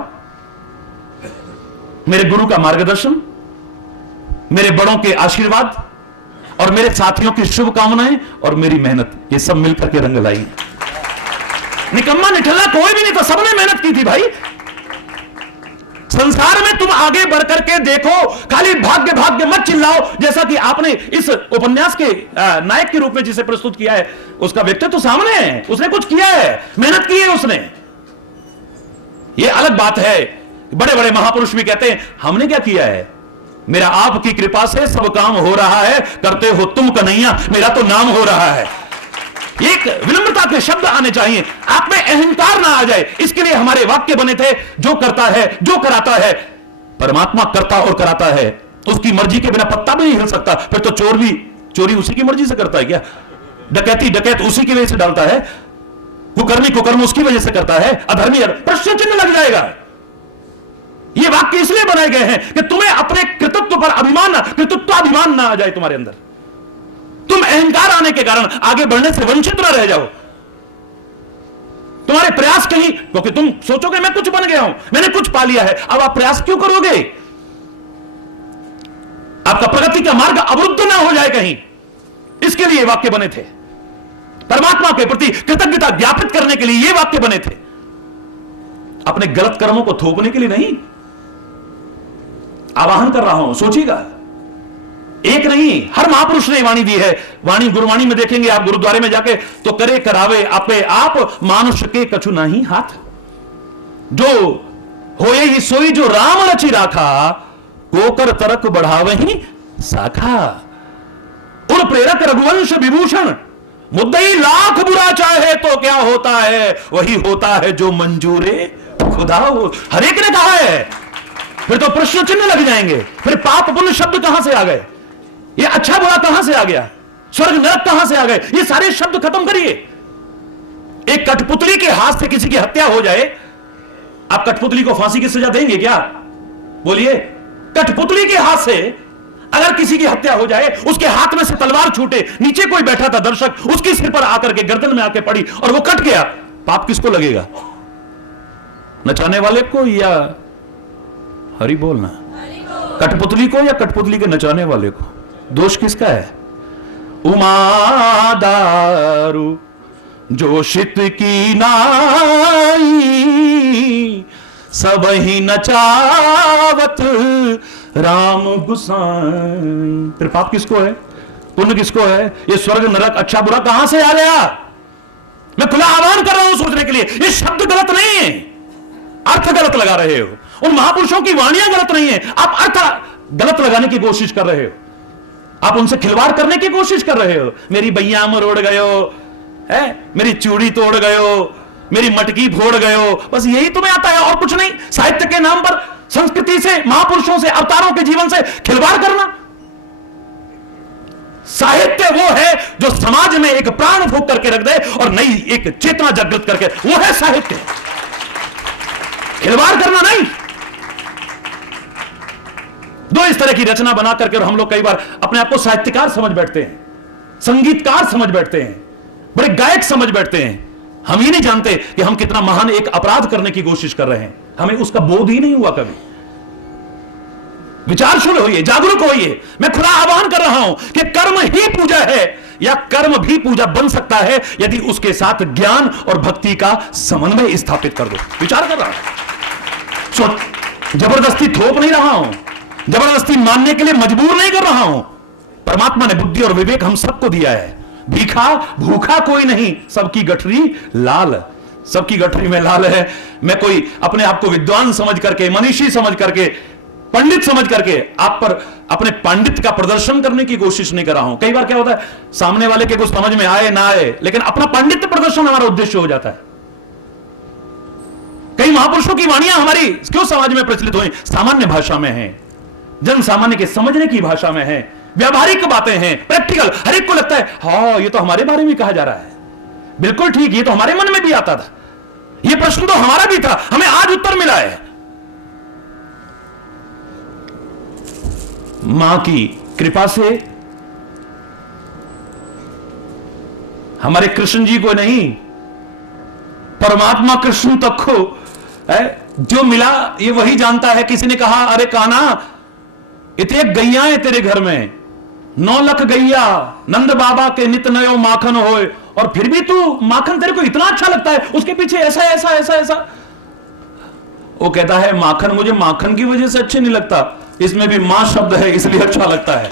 मेरे गुरु का मार्गदर्शन, मेरे बड़ों के आशीर्वाद और मेरे साथियों की शुभकामनाएं और मेरी मेहनत, ये सब मिलकर के रंग लाई। निकम्मा निठल्ला कोई भी नहीं था, सबने मेहनत की थी भाई। संसार में तुम आगे बढ़ करके देखो, खाली भाग्य भाग्य मत चिल्लाओ। जैसा कि आपने इस उपन्यास के नायक के रूप में जिसे प्रस्तुत किया है, उसका व्यक्तित्व तो सामने है, उसने कुछ किया है, मेहनत की है उसने। ये अलग बात है, बड़े बड़े महापुरुष भी कहते हैं हमने क्या किया है, मेरा आपकी कृपा से सब काम हो रहा है, करते हो तुम कन्हैया, मेरा तो नाम हो रहा है। एक विनम्रता के शब्द आने चाहिए, आप में अहंकार ना आ जाए, इसके लिए हमारे वाक्य बने थे, जो करता है, जो कराता है, परमात्मा करता और कराता है, उसकी मर्जी के बिना पत्ता भी नहीं हिल सकता। फिर तो चोर भी चोरी उसी की मर्जी से करता है क्या? डकैती डकैत उसी की वजह से डालता है, कुकर्मी कुकर्म उसकी वजह से करता है, अधर्मी प्रश्न चिन्ह लग जाएगा। ये वाक्य इसलिए बनाए गए हैं कि तुम्हें अपने कृतित्व पर अभिमान, कृतित्वाभिमान ना आ जाए तुम्हारे अंदर, तुम अहंकार आने के कारण आगे बढ़ने से वंचित ना रह जाओ। तुम्हारे प्रयास कहीं, क्योंकि तुम सोचोगे मैं कुछ बन गया हूं, मैंने कुछ पा लिया है, अब आप प्रयास क्यों करोगे? आपका प्रगति का मार्ग अवरुद्ध ना हो जाए कहीं, इसके लिए वाक्य बने थे। परमात्मा के प्रति कृतज्ञता ज्ञापित करने के लिए ये वाक्य बने थे, अपने गलत कर्मों को थोपने के लिए नहीं। आवाहन कर रहा हूं, सोचिएगा, एक नहीं हर महापुरुष ने वाणी दी है। वाणी गुरुवाणी में देखेंगे आप, गुरुद्वारे में जाके तो करे करावे आपे आप मानुष के कछु नहीं हाथ, जो होए ही सोई जो राम रचि राखा, कोकर तरक बढ़ावे ही शाखा। उन प्रेरक रघुवंश विभूषण, मुद्दई लाख बुरा चाहे तो क्या होता है, वही होता है जो मंजूरे खुदा हो। हर एक ने कहा है, फिर तो प्रश्न चिन्ह लग जाएंगे। फिर पाप पुण्य शब्द कहां से आ गए, ये अच्छा बुरा कहां से आ गया, स्वर्ग नरक कहां से आ गए, ये सारे शब्द खत्म करिए। एक कठपुतली के हाथ से किसी की हत्या हो जाए, आप कठपुतली को फांसी की सजा देंगे क्या? बोलिए, कठपुतली के हाथ से अगर किसी की हत्या हो जाए, उसके हाथ में से तलवार छूटे, नीचे कोई बैठा था दर्शक, उसके सिर पर आकर के गर्दन में आके पड़ी और वो कट गया, पाप किसको लगेगा? नचाने वाले को या हरि बोलना? कठपुतली को या कठपुतली के नचाने वाले को? दोष किसका है? उमा दारू जोशित की नाई, सब ही नचावत राम गुसाई। फिर पाप किसको है? पुण्य किसको है? ये स्वर्ग नरक अच्छा बुरा कहां से आ गया? मैं खुला आह्वान कर रहा हूं सोचने के लिए। ये शब्द गलत नहीं है, अर्थ गलत लगा रहे हो। उन महापुरुषों की वाणियां गलत नहीं है, आप अर्थ गलत लगाने की कोशिश कर रहे हो, आप उनसे खिलवाड़ करने की कोशिश कर रहे हो। मेरी बैया मरोड़ गयो है, मेरी चूड़ी तोड़ गयो, मेरी मटकी फोड़ गयो, बस यही तुम्हें आता है और कुछ नहीं। साहित्य के नाम पर संस्कृति से, महापुरुषों से, अवतारों के जीवन से खिलवाड़ करना। साहित्य वो है जो समाज में एक प्राण फूंक करके रख दे और नई एक चेतना जागृत करके, वो है साहित्य। खिलवाड़ करना नहीं। दो इस तरह की रचना बना करके और हम लोग कई बार अपने आप को साहित्यकार समझ बैठते हैं, संगीतकार समझ बैठते हैं, बड़े गायक समझ बैठते हैं। हम ही नहीं जानते कि हम कितना महान एक अपराध करने की कोशिश कर रहे हैं, हमें उसका बोध ही नहीं हुआ कभी। विचारशील होइए, जागरूक होइए। मैं खुला आह्वान कर रहा हूं कि कर्म ही पूजा है, या कर्म भी पूजा बन सकता है यदि उसके साथ ज्ञान और भक्ति का समन्वय स्थापित कर दो। विचार कर रहा हूं, जबरदस्ती थोप नहीं रहा हूं, जबरदस्ती मानने के लिए मजबूर नहीं कर रहा हूं। परमात्मा ने बुद्धि और विवेक हम सबको दिया है। भीखा भूखा कोई नहीं, सबकी गठरी लाल, सबकी गठरी में लाल है। मैं कोई अपने आप को विद्वान समझ करके, मनीषी समझ करके, पंडित समझ करके आप पर अपने पांडित्य का प्रदर्शन करने की कोशिश नहीं कर रहा हूं। कई बार क्या होता है, सामने वाले के कुछ समझ में आए ना आए, लेकिन अपना पांडित्य प्रदर्शन हमारा उद्देश्य हो जाता है। कई महापुरुषों की वाणियां हमारी क्यों समाज में प्रचलित हुई? सामान्य भाषा में है, जन सामान्य के समझने की भाषा में है, व्यावहारिक बातें हैं, प्रैक्टिकल। हर एक को लगता है हाँ ये तो हमारे बारे में कहा जा रहा है, बिल्कुल ठीक, ये तो हमारे मन में भी आता था, ये प्रश्न तो हमारा भी था, हमें आज उत्तर मिला है। मां की कृपा से हमारे कृष्ण जी को नहीं, परमात्मा कृष्ण तक को जो मिला ये वही जानता है। किसी ने कहा अरे कान्हा इतने गैया है तेरे घर में, 9 लाख गैया, नंद बाबा के नित नयो माखन होए, और फिर भी तू माखन तेरे को इतना अच्छा लगता है, उसके पीछे ऐसा ऐसा ऐसा ऐसा। वो कहता है माखन मुझे माखन की वजह से अच्छे नहीं लगता, इसमें भी मां शब्द है इसलिए अच्छा लगता है।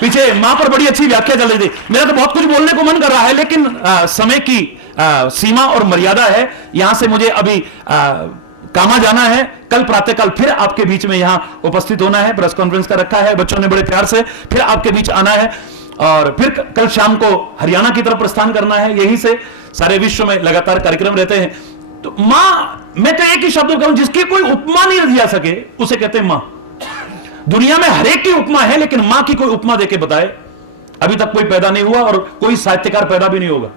पीछे मां पर बड़ी अच्छी व्याख्या चल रही थी। मेरा तो बहुत कुछ बोलने को मन कर रहा है, लेकिन समय की सीमा और मर्यादा है। यहां से मुझे अभी कामा जाना है, कल प्रातःकाल फिर आपके बीच में यहां उपस्थित होना है। प्रेस कॉन्फ्रेंस का रखा है, बच्चों ने बड़े प्यार से फिर आपके बीच आना है, और फिर कल शाम को हरियाणा की तरफ प्रस्थान करना है। यहीं से सारे विश्व में लगातार कार्यक्रम रहते हैं। तो मां, मैं तो एक ही शब्द कहूं, जिसकी कोई उपमा नहीं दिया सके उसे कहते हैं मां। दुनिया में हरेक की उपमा है, लेकिन मां की कोई उपमा देके बताए अभी तक कोई पैदा नहीं हुआ, और कोई साहित्यकार पैदा भी नहीं होगा।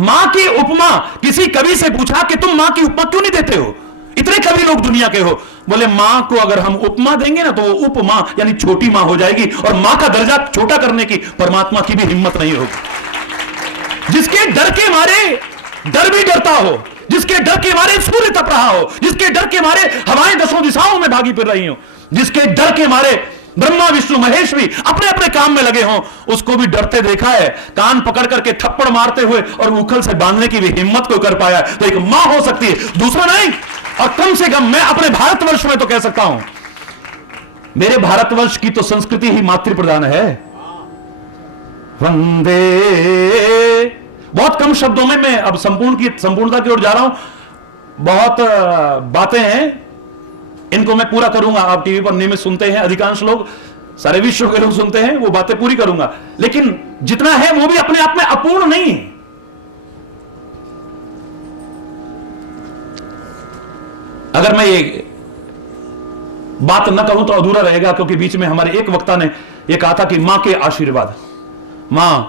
मां की उपमा, किसी कवि से पूछा कि तुम मां की उपमा क्यों नहीं देते हो? इतने कवि लोग दुनिया के हो, बोले मां को अगर हम उपमा देंगे ना तो वो उपमा यानी छोटी मां हो जाएगी, और मां का दर्जा छोटा करने की परमात्मा की भी हिम्मत नहीं होगी। जिसके डर के मारे डर भी डरता हो, जिसके डर के मारे सूर्य तप रहा हो, जिसके डर के मारे हवाएं 10 दिशाओं में भागी फिर रही हो, जिसके डर के मारे ब्रह्मा विष्णु महेश भी अपने अपने काम में लगे हों, उसको भी डरते देखा है, कान पकड़ करके थप्पड़ मारते हुए और उखल से बांधने की भी हिम्मत को कर पाया है। तो एक मां हो सकती है, दूसरा नहीं। और कम से कम मैं अपने भारतवर्ष में तो कह सकता हूं, मेरे भारतवर्ष की तो संस्कृति ही मातृ प्रधान है। वंदे, बहुत कम शब्दों में मैं अब संपूर्णता की ओर जा रहा हूं। बहुत बातें हैं, इनको मैं पूरा करूंगा। आप टीवी पर नियमित सुनते हैं, अधिकांश लोग, सारे विश्व के लोग सुनते हैं, वो बातें पूरी करूंगा। लेकिन जितना है वो भी अपने आप में अपूर्ण नहीं है। अगर मैं ये बात न करूं तो अधूरा रहेगा, क्योंकि बीच में हमारे एक वक्ता ने यह कहा था कि मां के आशीर्वाद, मां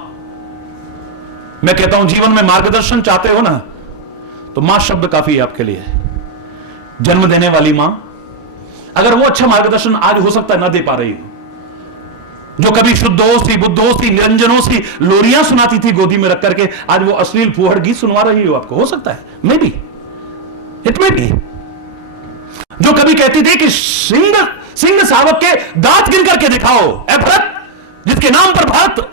मैं कहता हूं जीवन में मार्गदर्शन चाहते हो ना, तो मां शब्द काफी है आपके लिए। जन्म देने वाली मां, अगर वो अच्छा मार्गदर्शन आज हो सकता है ना दे पा रही हो, जो कभी शुद्धों सी बुद्धों सी निरंजनों सी लोरियां सुनाती थी गोदी में रख करके, आज वो अश्लील फूहड़ गीत सुनवा रही हो आपको, हो सकता है, may be, it may be. जो कभी कहती थी कि सिंह सावक के दांत गिन करके दिखाओ ए भरत, जिसके नाम पर भारत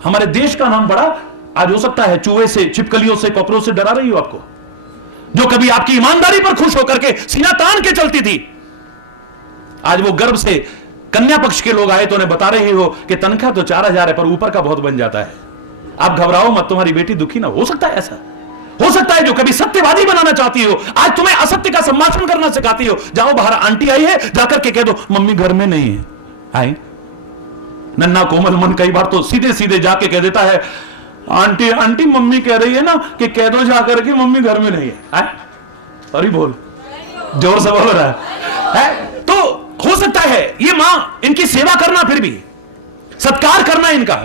हमारे देश का नाम पड़ा, आज हो सकता है चूहे से, छिपकलियों से, कॉकरोच से डरा रही हो आपको। जो कभी आपकी ईमानदारी पर खुश होकर के सीना तान के चलती थी, आज वो गर्व से कन्या पक्ष के लोग आए तो उन्हें बता रहे हो कि तनख्वाह तो 4000 है पर ऊपर का बहुत बन जाता है, आप घबराओ मत, तुम्हारी बेटी दुखी ना हो सकता है। ऐसा हो सकता है जो कभी सत्यवादी बनाना चाहती हो, आज तुम्हें असत्य का सम्भाषण करना सिखाती हो। जाओ बाहर आंटी आई है, जाकर के कह दो मम्मी घर में नहीं है। आई नन्ना कोमल मन कई बार तो सीधे सीधे जाके कह देता है आंटी आंटी मम्मी कह रही है ना कि कह दो जाकर के मम्मी घर में नहीं है। सॉरी बोल, जोर से बोल रहा है। तो हो सकता है ये मां, इनकी सेवा करना, फिर भी सत्कार करना, इनका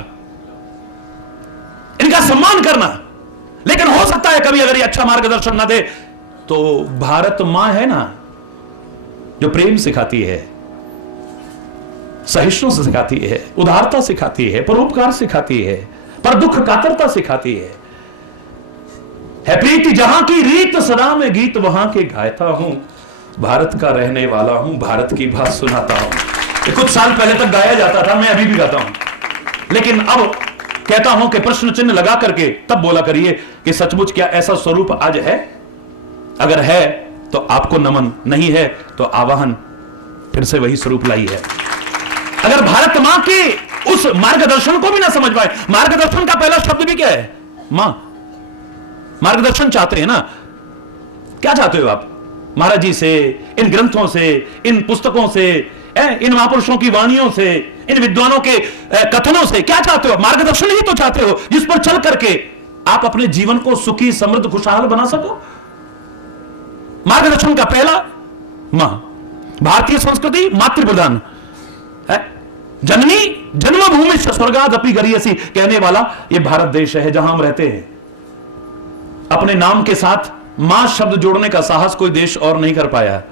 सम्मान करना, लेकिन हो सकता है कभी अगर ये अच्छा मार्गदर्शन ना दे तो भारत मां है ना, जो प्रेम सिखाती है, सहिष्णु सिखाती है, उदारता सिखाती है, परोपकार सिखाती है, पर दुख कातरता सिखाती है प्रीति जहां की रीत सदा में गीत वहां के गायता हूं, भारत का रहने वाला हूं, भारत की बात सुनाता हूं। ये कुछ साल पहले तक गाया जाता था, मैं अभी भी गाता हूं, लेकिन अब कहता हूं कि प्रश्न चिन्ह लगा करके तब बोला करिए कि सचमुच क्या ऐसा स्वरूप आज है? अगर है तो आपको नमन, नहीं है तो आवाहन, फिर से वही स्वरूप लाई है। अगर भारत मां के उस मार्गदर्शन को भी ना समझ पाए, मार्गदर्शन का पहला शब्द भी क्या है? मां। मार्गदर्शन चाहते हैं ना, क्या चाहते हो आप? महाराज जी से, इन ग्रंथों से, इन पुस्तकों से, इन महापुरुषों की वाणियों से, इन विद्वानों के कथनों से क्या चाहते हो? मार्गदर्शन ही तो चाहते हो जिस पर चल करके आप अपने जीवन को सुखी, समृद्ध, खुशहाल बना सको। मार्गदर्शन का पहला मां। भारतीय संस्कृति मातृ प्रधान है। जननी जन्मभूमि स्वर्गाद अपि गरीयसी कहने वाला ये भारत देश है जहां हम रहते हैं। अपने नाम के साथ मां शब्द जोड़ने का साहस कोई देश और नहीं कर पाया।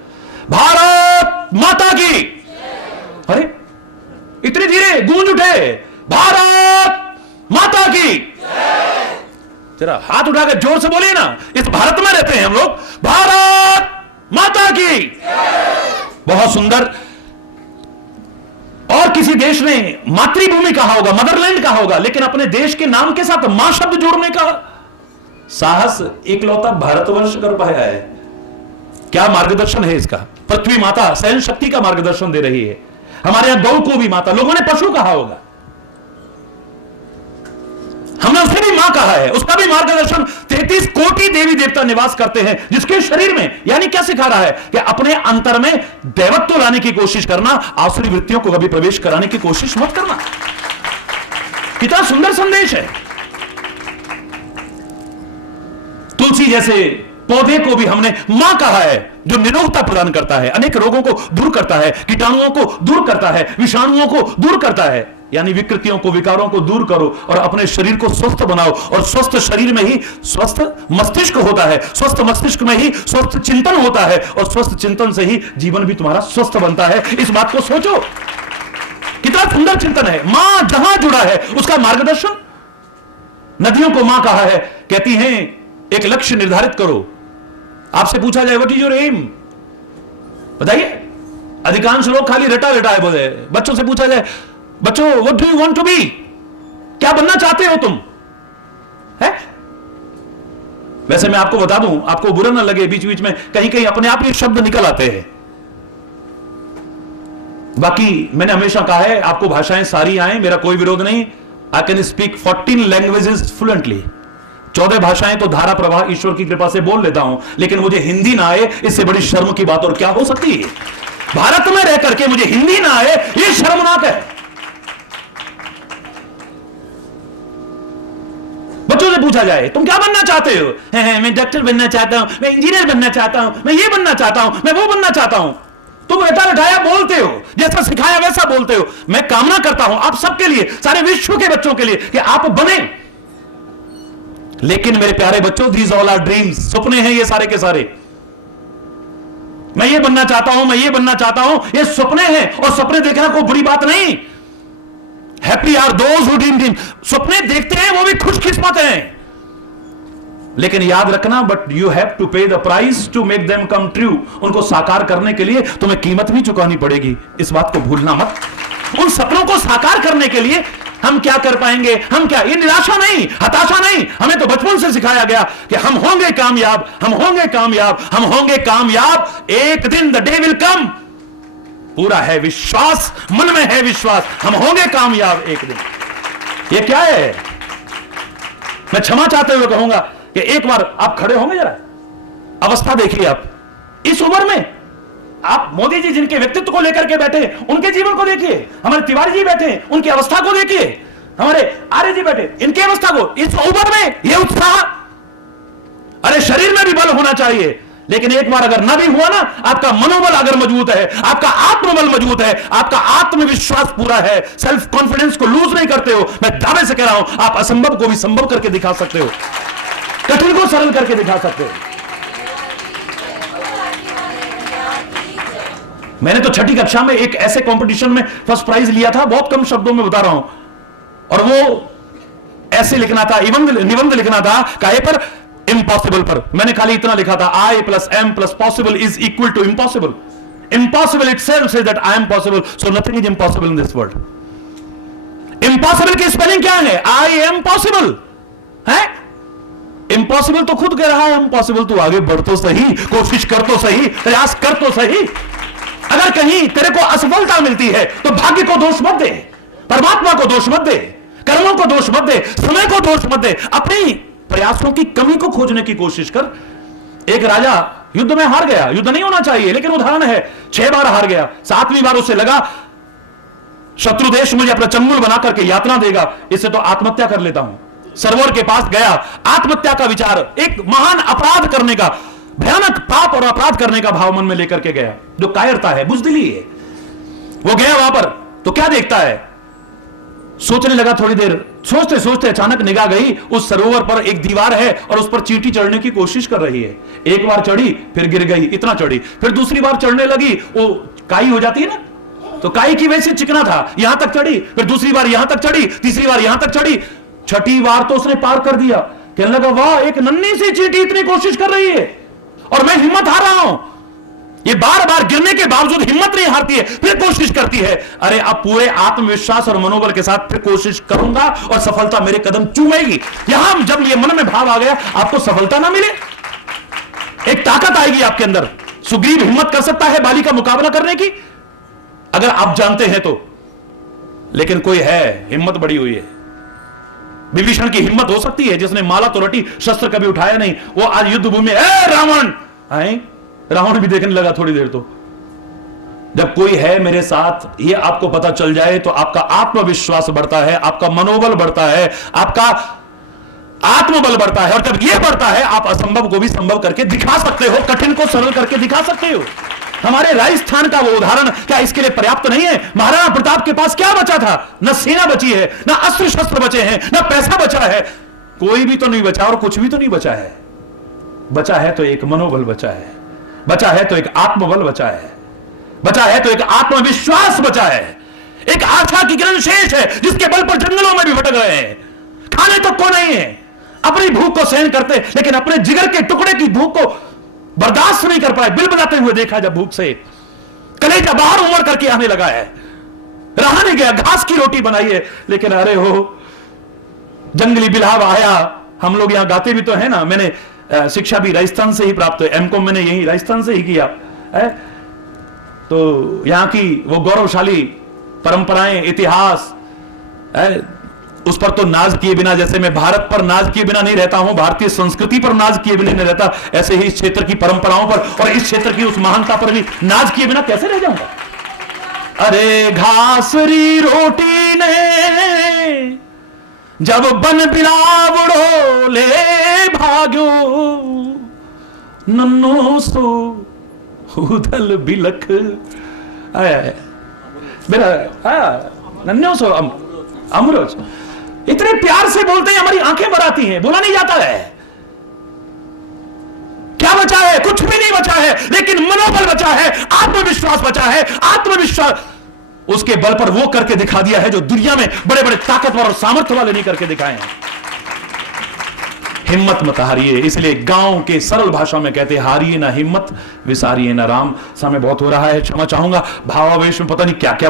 भारत माता की, अरे इतनी धीरे गूंज उठे, भारत माता की। जरा हाथ उठाकर जोर से बोलिए ना, इस भारत में रहते हैं हम लोग। भारत माता की। बहुत सुंदर। और किसी देश ने मातृभूमि कहा होगा, मदरलैंड कहा होगा, लेकिन अपने देश के नाम के साथ मां शब्द जोड़ने का साहस इकलौता भारतवर्ष कर पाया है। क्या मार्गदर्शन है इसका? पृथ्वी माता सहन शक्ति का मार्गदर्शन दे रही है। हमारे यहां गौ को भी माता, लोगों ने पशु कहा होगा, हमने उसे भी मां कहा है। उसका भी मार्गदर्शन 33 कोटि देवी देवता निवास करते हैं जिसके शरीर में, यानी क्या सिखा रहा है कि अपने अंतर में दैवत्व लाने की कोशिश करना, आसुरी वृत्तियों को कभी प्रवेश कराने की कोशिश मत करना। कितना सुंदर संदेश है। तुलसी जैसे पौधे को भी हमने मां कहा है, जो निरोगता प्रदान करता है, अनेक रोगों को दूर करता है, कीटाणुओं को दूर करता है, विषाणुओं को दूर करता है। यानी विकृतियों को, विकारों को दूर करो और अपने शरीर को स्वस्थ बनाओ। और स्वस्थ शरीर में ही स्वस्थ मस्तिष्क होता है, स्वस्थ मस्तिष्क में ही स्वस्थ चिंतन होता है, और स्वस्थ चिंतन से ही जीवन भी तुम्हारा स्वस्थ बनता है। इस बात को सोचो, कितना सुंदर चिंतन है। मां जहां जुड़ा है उसका मार्गदर्शन। नदियों को मां कहा है, कहती हैं एक लक्ष्य निर्धारित करो। आपसे पूछा जाए व्हाट इज योर एम, बताइए। अधिकांश लोग खाली रटा रटा है बोले। बच्चों से पूछा जाए बच्चों what do you want to be, क्या बनना चाहते हो तुम? है? वैसे मैं आपको बता दूं, आपको बुरा ना लगे, बीच बीच में कहीं कहीं अपने आप ये शब्द निकल आते हैं। बाकी मैंने हमेशा कहा है आपको भाषाएं सारी आए, मेरा कोई विरोध नहीं। I can speak 14 languages fluently. 14 भाषाएं तो धारा प्रवाह ईश्वर की कृपा से बोल लेता हूं, लेकिन मुझे हिंदी ना आए, इससे बड़ी शर्म की बात और क्या हो सकती है? भारत में रह करके मुझे हिंदी ना आए, यह शर्मनाक है। बच्चों से पूछा जाए तुम क्या बनना चाहते हो? मैं डॉक्टर बनना चाहता हूं, मैं इंजीनियर बनना चाहता हूं, मैं ये बनना चाहता हूं, मैं वो बनना चाहता हूं। तुम रटा रटाया बोलते हो, जैसा सिखाया वैसा बोलते हो। मैं कामना करता हूं आप सबके लिए, सारे विश्व के बच्चों के लिए, कि आप बने लेकिन मेरे प्यारे बच्चों, दीज ऑल आर ड्रीम्स, सुपने हैं ये सारे के सारे। मैं ये बनना चाहता हूं, मैं ये बनना चाहता हूं, ये सपने हैं, और सपने देखना कोई बुरी बात नहीं। Happy are those who dream. सपने देखते हैं वो भी खुशकिस्मत हैं, लेकिन याद रखना, but you have to pay the price to make them come true. उनको साकार करने के लिए तुम्हें कीमत भी चुकानी पड़ेगी, इस बात को भूलना मत। उन सपनों को साकार करने के लिए हम क्या कर पाएंगे, हम क्या, ये निराशा नहीं, हताशा नहीं। हमें तो बचपन से सिखाया गया कि हम होंगे कामयाब, हम होंगे कामयाब, हम होंगे कामयाब, एक दिन द डे विल कम। पूरा है विश्वास, मन में है विश्वास, हम होंगे कामयाब एक दिन। ये क्या है? मैं क्षमा चाहते हुए कहूंगा कि एक बार आप खड़े होंगे, जरा अवस्था देखिए आप इस उम्र में। आप मोदी जी जिनके व्यक्तित्व को लेकर के बैठे, उनके जीवन को देखिए। हमारे तिवारी जी बैठे, उनकी अवस्था को देखिए। हमारे आर्य जी बैठे, इनकी अवस्था को, इस उम्र में यह उत्साह। अरे शरीर में भी बल होना चाहिए, लेकिन एक बार अगर ना भी हुआ ना, आपका मनोबल अगर मजबूत है, आपका आत्मबल मजबूत है, आपका आत्मविश्वास पूरा है, सेल्फ कॉन्फिडेंस को लूज नहीं करते हो, मैं दावे से कह रहा हूं, आप असंभव को भी संभव करके दिखा सकते हो, कठिन को सरल करके दिखा सकते हो। मैंने तो छठी कक्षा में एक ऐसे कंपटीशन में फर्स्ट प्राइज लिया था, बहुत कम शब्दों में बता रहा हूं, और वो ऐसे लिखना था, निबंध लिखना था काहे पर, इम्पॉसिबल पर। मैंने खाली इतना लिखा था, I + M + possible is equal to impossible. Impossible itself says that I am possible, so nothing is impossible in this world. Impossible की स्पेलिंग क्या है? I am possible है। इम्पॉसिबल तो खुद कह रहा है इम्पॉसिबल, तू आगे बढ़ तो सही, कोशिश कर तो सही, प्रयास कर तो सही। अगर कहीं तेरे को असफलता मिलती है तो भाग्य को दोष मत दे, परमात्मा को दोष मत दे, कर्मों को दोष मत दे, समय को दोष मत दे, अपनी प्रयासों की कमी को खोजने की कोशिश कर। एक राजा युद्ध में हार गया, युद्ध नहीं होना चाहिए, लेकिन उदाहरण है, 6 बार हार गया, 7वीं बार उसे लगा शत्रु देश मुझे अपना चंगुल बना करके यातना देगा, इससे तो आत्महत्या कर लेता हूं। सरोवर के पास गया, आत्महत्या का विचार, एक महान अपराध करने का, भयानक पाप और अपराध करने का भाव मन में लेकर के गया, जो कायरता है, बुजदिली है। वो गया वहां पर तो क्या देखता है, सोचने लगा, थोड़ी देर सोचते सोचते अचानक निगाह गई, उस सरोवर पर एक दीवार है और उस पर चींटी चढ़ने की कोशिश कर रही है। एक बार चढ़ी, फिर गिर गई, इतना चढ़ी, फिर दूसरी बार चढ़ने लगी, वो काई हो जाती है ना, तो काई की वजह से चिकना था, यहां तक चढ़ी, फिर दूसरी बार यहां तक चढ़ी, तीसरी बार यहां तक चढ़ी, छठी बार तो उसने पार कर दिया। कहने लगा, वाह, एक नन्ही सी चींटी इतनी कोशिश कर रही है और मैं हिम्मत हार रहा हूं। ये बार बार गिरने के बावजूद हिम्मत नहीं हारती है, फिर कोशिश करती है। अरे अब पूरे आत्मविश्वास और मनोबल के साथ फिर कोशिश करूंगा और सफलता मेरे कदम चूमेगी। यहां जब ये मन में भाव आ गया, आपको सफलता ना मिले, एक ताकत आएगी आपके अंदर। सुग्रीव हिम्मत कर सकता है बाली का मुकाबला करने की, अगर आप जानते हैं तो, लेकिन कोई है, हिम्मत बड़ी हुई है। विभीषण की हिम्मत हो सकती है, जिसने माला तो रटी, शस्त्र कभी उठाया नहीं, वो आज युद्ध भूमि में, रावण आए, रावण भी देखने लगा थोड़ी देर। तो जब कोई है मेरे साथ, ये आपको पता चल जाए तो आपका आत्मविश्वास बढ़ता है, आपका मनोबल बढ़ता है, आपका आत्मबल बढ़ता है, और जब यह बढ़ता है आप असंभव को भी संभव करके दिखा सकते हो, कठिन को सरल करके दिखा सकते हो। हमारे राजस्थान का वो उदाहरण क्या इसके लिए पर्याप्त नहीं है? महाराणा प्रताप के पास क्या बचा था? न सेना बची है, न अस्त्र शस्त्र बचे हैं, न पैसा बचा है, कोई भी तो नहीं बचा और कुछ भी तो नहीं बचा है। बचा है तो एक मनोबल बचा है, बचा है तो एक आत्मबल बचा है, बचा है तो एक आत्मविश्वास बचा है, एक आशा की किरण शेष है, जिसके बल पर जंगलों में भी भटक रहे हैं, खाने तक को नहीं है, अपनी भूख को सहन करते, लेकिन अपने जिगर के टुकड़े की भूख को बर्दाश्त नहीं कर पाए। बिल बजाते हुए देखा जब भूख से कलेजा बाहर उमड़ करके आने लगा है, रहा नहीं गया, घास की रोटी बनाई है, लेकिन अरे हो जंगली बिलाव आया। हम लोग यहां गाते भी तो है ना, मैंने शिक्षा भी राजस्थान से ही प्राप्त है, एमकॉम मैंने यही राजस्थान से ही किया है, तो यहां की वो गौरवशाली परंपराएं, इतिहास है, उस पर तो नाज किए बिना, जैसे मैं भारत पर नाज किए बिना नहीं रहता हूं, भारतीय संस्कृति पर नाज किए बिना नहीं रहता, ऐसे ही इस क्षेत्र की परंपराओं पर और इस क्षेत्र की उस महानता पर भी नाज किए बिना कैसे रह जाऊंगा। अरे घासरी रोटी ने जब बन बिलावड़ो ले भाग्यो, नन्नो सो उधल बिलख आया मेरा आया, नन्नो सो अमरोज, इतने प्यार से बोलते हैं, हमारी आंखें भर आती जाती हैं, बोला नहीं जाता है। क्या बचा है? कुछ भी नहीं बचा है, लेकिन मनोबल बचा है, आत्मविश्वास बचा है। आत्मविश्वास उसके बल पर वो करके दिखा दिया है जो दुनिया में बड़े बड़े ताकतवर और सामर्थ्य वाले नहीं करके दिखाए हैं। हिम्मत मत हारिए, इसलिए गांव के सरल भाषा में कहते हैं, हारिए ना हिम्मत, विसारिए ना राम। समय बहुत हो रहा है, क्षमा चाहूंगा, भावावेश में पता नहीं क्या क्या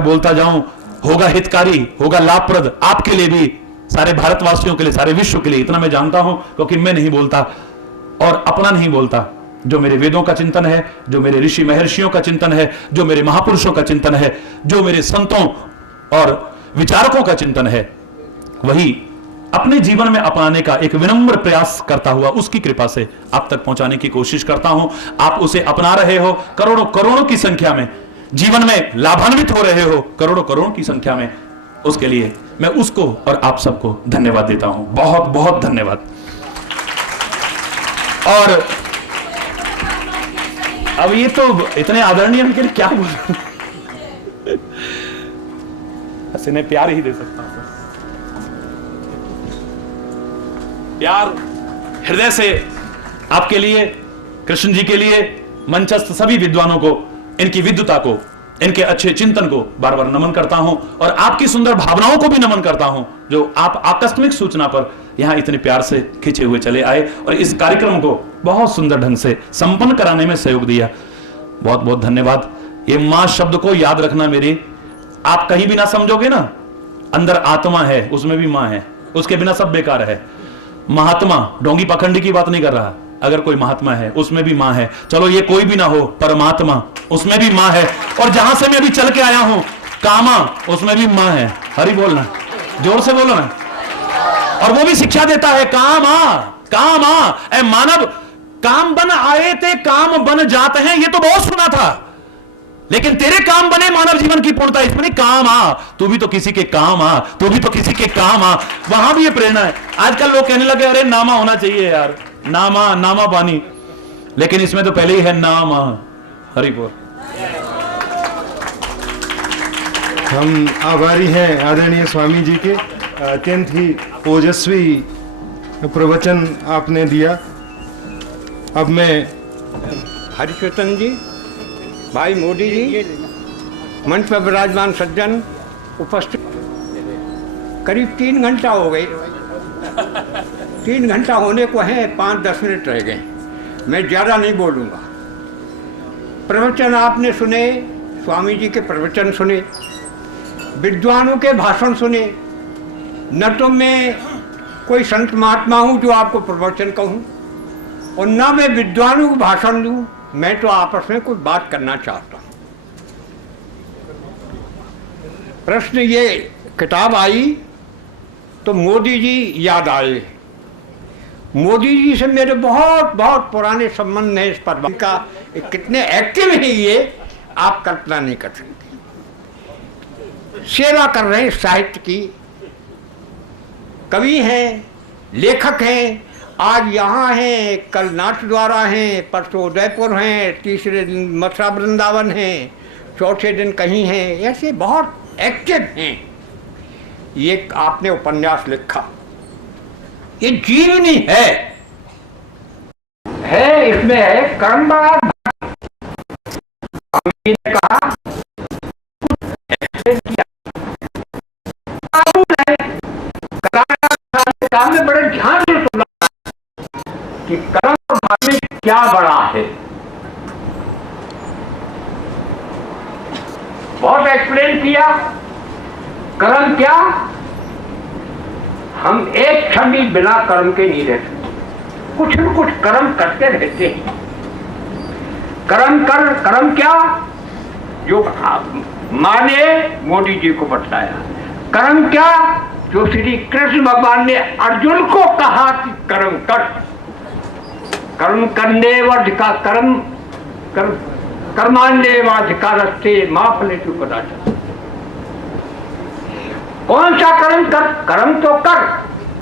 बोलता जाऊं। होगा हितकारी, होगा लाभप्रद आपके लिए भी, सारे भारतवासियों के लिए, सारे विश्व के लिए, इतना मैं जानता हूं, क्योंकि मैं नहीं बोलता और अपना नहीं बोलता। जो मेरे वेदों का चिंतन है, जो मेरे ऋषि महर्षियों का चिंतन है, जो मेरे महापुरुषों का चिंतन है, जो मेरे संतों और विचारकों का चिंतन है, वही अपने जीवन में अपनाने का एक विनम्र प्रयास करता हुआ उसकी कृपा से आप तक पहुंचाने की कोशिश करता हूं। आप उसे अपना रहे हो, करोड़ों करोड़ों की संख्या में जीवन में लाभान्वित हो रहे हो, करोड़ों करोड़ों की संख्या में, उसके लिए मैं उसको और आप सबको धन्यवाद देता हूं। बहुत बहुत धन्यवाद। और अब ये तो इतने आदरणीय के लिए क्या बोलूं, बस इन्हें प्यार ही दे सकता हूं। प्यार हृदय से आपके लिए, कृष्ण जी के लिए, मंचस्थ सभी विद्वानों को, इनकी विद्वता को, इनके अच्छे चिंतन को बार बार नमन करता हूं, और आपकी सुंदर भावनाओं को भी नमन करता हूं, जो आप आकस्मिक सूचना पर यहां इतने प्यार से खिंचे हुए चले आए और इस कार्यक्रम को बहुत सुंदर ढंग से संपन्न कराने में सहयोग दिया। बहुत बहुत धन्यवाद। ये मां शब्द को याद रखना मेरे, आप कहीं भी ना समझोगे ना, अंदर आत्मा है, उसमें भी मां है, उसके बिना सब बेकार है। महात्मा, ढोंगी पखंडी की बात नहीं कर रहा, अगर कोई महात्मा है उसमें भी मां है। चलो ये कोई भी ना हो, परमात्मा उसमें भी मां है। और जहां से मैं अभी चल के आया हूं, कामा, उसमें भी मां है। हरि बोलना, जोर से बोलो ना। और वो भी शिक्षा देता है, कामा कामा ए मानव, काम बन आए थे काम बन जाते हैं, ये तो बहुत सुना था, लेकिन तेरे काम बने मानव जीवन की पूर्णता, इसमें नहीं काम आ, तू भी तो किसी के काम आ, तू भी तो किसी के काम आ। वहां भी ये प्रेरणा है। आजकल लोग कहने लगे, अरे नामा होना चाहिए यार, नामा पानी, लेकिन इसमें तो पहले ही है नामा। हरि बोल। हम आभारी हैं आदरणीय स्वामी जी के, अत्यंत ही ओजस्वी प्रवचन आपने दिया। अब मैं हरिचेतन जी, भाई मोदी जी, मंच पर विराजमान सज्जन उपस्थित, करीब 3 घंटा हो गए, 3 घंटा होने को हैं, 5-10 मिनट रह गए। मैं ज़्यादा नहीं बोलूँगा। प्रवचन आपने सुने, स्वामी जी के प्रवचन सुने, विद्वानों के भाषण सुने। न तो मैं कोई संत महात्मा हूँ जो आपको प्रवचन कहूँ, और न मैं विद्वानों को भाषण दूँ। मैं तो आपस में कुछ बात करना चाहता हूँ। प्रश्न ये, किताब आई तो मोदी जी याद आए। मोदी जी से मेरे बहुत बहुत पुराने संबंध हैं। इस पर का कितने एक्टिव है ये आप कल्पना नहीं कर सकते। सेवा कर रहे हैं साहित्य की, कवि हैं, लेखक हैं। आज यहाँ हैं, कल नाथद्वारा हैं, परसों उदयपुर हैं, तीसरे दिन मथुरा वृंदावन हैं, चौथे दिन कहीं हैं। ऐसे बहुत एक्टिव हैं। ये आपने उपन्यास लिखा, ये जीवनी है, इसमें है कर्म बड़ा। ने कहा काम में बड़े ध्यान से सुना कि कर्म में क्या बड़ा है। बहुत एक्सप्लेन किया कर्म क्या। हम एक क्षण भी बिना कर्म के नहीं रह सकते, कुछ न कुछ कर्म करते रहते हैं। कर्म क्या, जो माँ ने मोदी जी को बताया। कर्म क्या, जो श्री कृष्ण भगवान ने अर्जुन को कहा कि कर्म कर। कर्म करने वाधिका कर्म कर्मान्य वाधिकारस्ते मां फलेषु कदाचन। कौन सा कर्म कर? कर्म तो कर,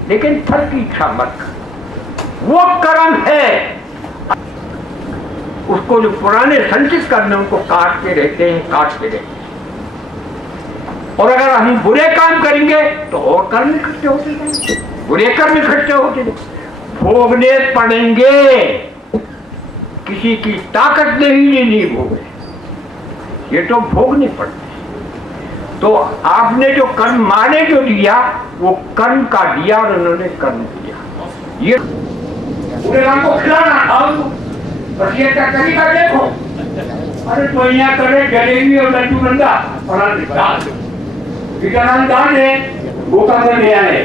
लेकिन फल की इच्छा मत कर। वो कर्म है, उसको जो पुराने संचित करने उनको काटते रहते हैं। और अगर हम बुरे काम करेंगे तो और कर्म इकट्ठे होते जाएंगे, बुरे कर्म इकट्ठे होते जाएंगे। भोगने पड़ेंगे, किसी की ताकत नहीं भोगे, ये तो भोगने पड़ते। तो आपने जो कर्म माने जो दिया वो कर्म का दिया और उन्होंने कर्म दिया। ये पूरे राम को खिलाना खाओ, बस ये तरीका देखो। अरे तो यहाँ करे जलेबी और लड्डू बंदा दान है वो काम नहीं आए,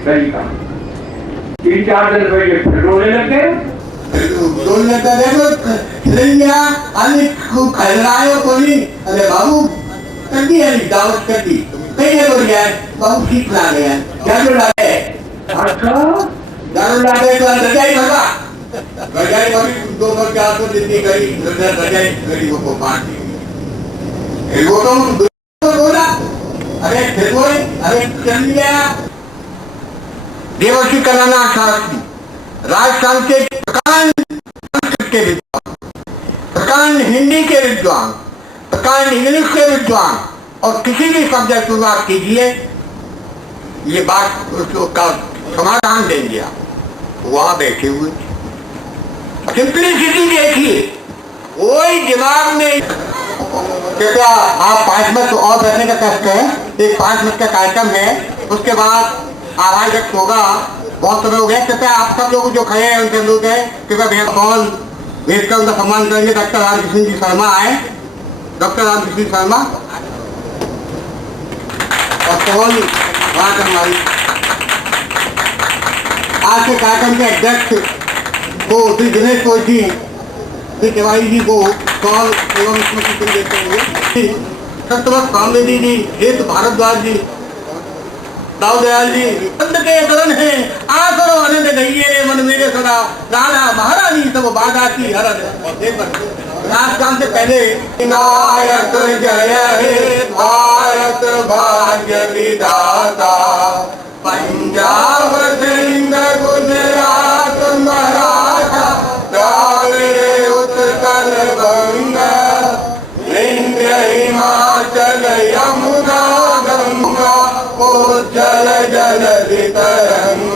सही काम। 3-4 दिन पहले फिर रोने लग गए, रोने लगा देखो आने को खैरायो कोई। अरे बाबू कर दी है दावत कर दी कहीं हो गया बाबू ठीक ला गया दारू ला गए। अच्छा दारू ला गए तो रजाई भगा रजाई भगी 2 बार 4 को जितनी गई रजाई गरीबों को बांट दी। वो तो बोला अरे फिर बोले अरे चल गया। देवर्षि कलाना शास्त्री राजस्थान के प्रकांड हिंदी के विद्वान, प्रकांड इंग्लिश के विद्वान और किसी भी सब्जेक्ट में बात कीजिए, ये बात उसका समाधान देंगे। आप वहां बैठे हुए सिंपलिसिटी देखिए, कोई दिमाग में कृपया आप 5 मिनट और बैठने का कष्ट है। एक 5 मिनट का कार्यक्रम है, उसके बाद आवाज व्यक्त होगा। बहुत समय हो गया, कृपया आप सब लोग जो खड़े हैं उनके लोग हैं कृपया भैया कॉल भेज कर उनका सम्मान करेंगे। डॉक्टर रामकृष्ण जी शर्मा आए, डॉक्टर रामकृष्ण शर्मा और कौन बात हमारी आज के कार्यक्रम के अध्यक्ष को श्री दिनेश कोशी, श्री तिवारी जी को कॉल एवं स्मृति देते हुए सत्यवत कामरेडी जी, हेत भारद्वाज जी, दाऊदयाल जी अंत के करण है आसरो आनंद गईये मन मेरे सदा राणा महारानी सब बाधा की हरण। राजस्थान से पहले नायक जय हे भारत भाग्य विधाता, पंजाब सिंध गुजरात मराठा द्राविड़ उत्कल बंग, विंध्य हिमाचल यमुना गंगा उज्जल जलधि तरंग।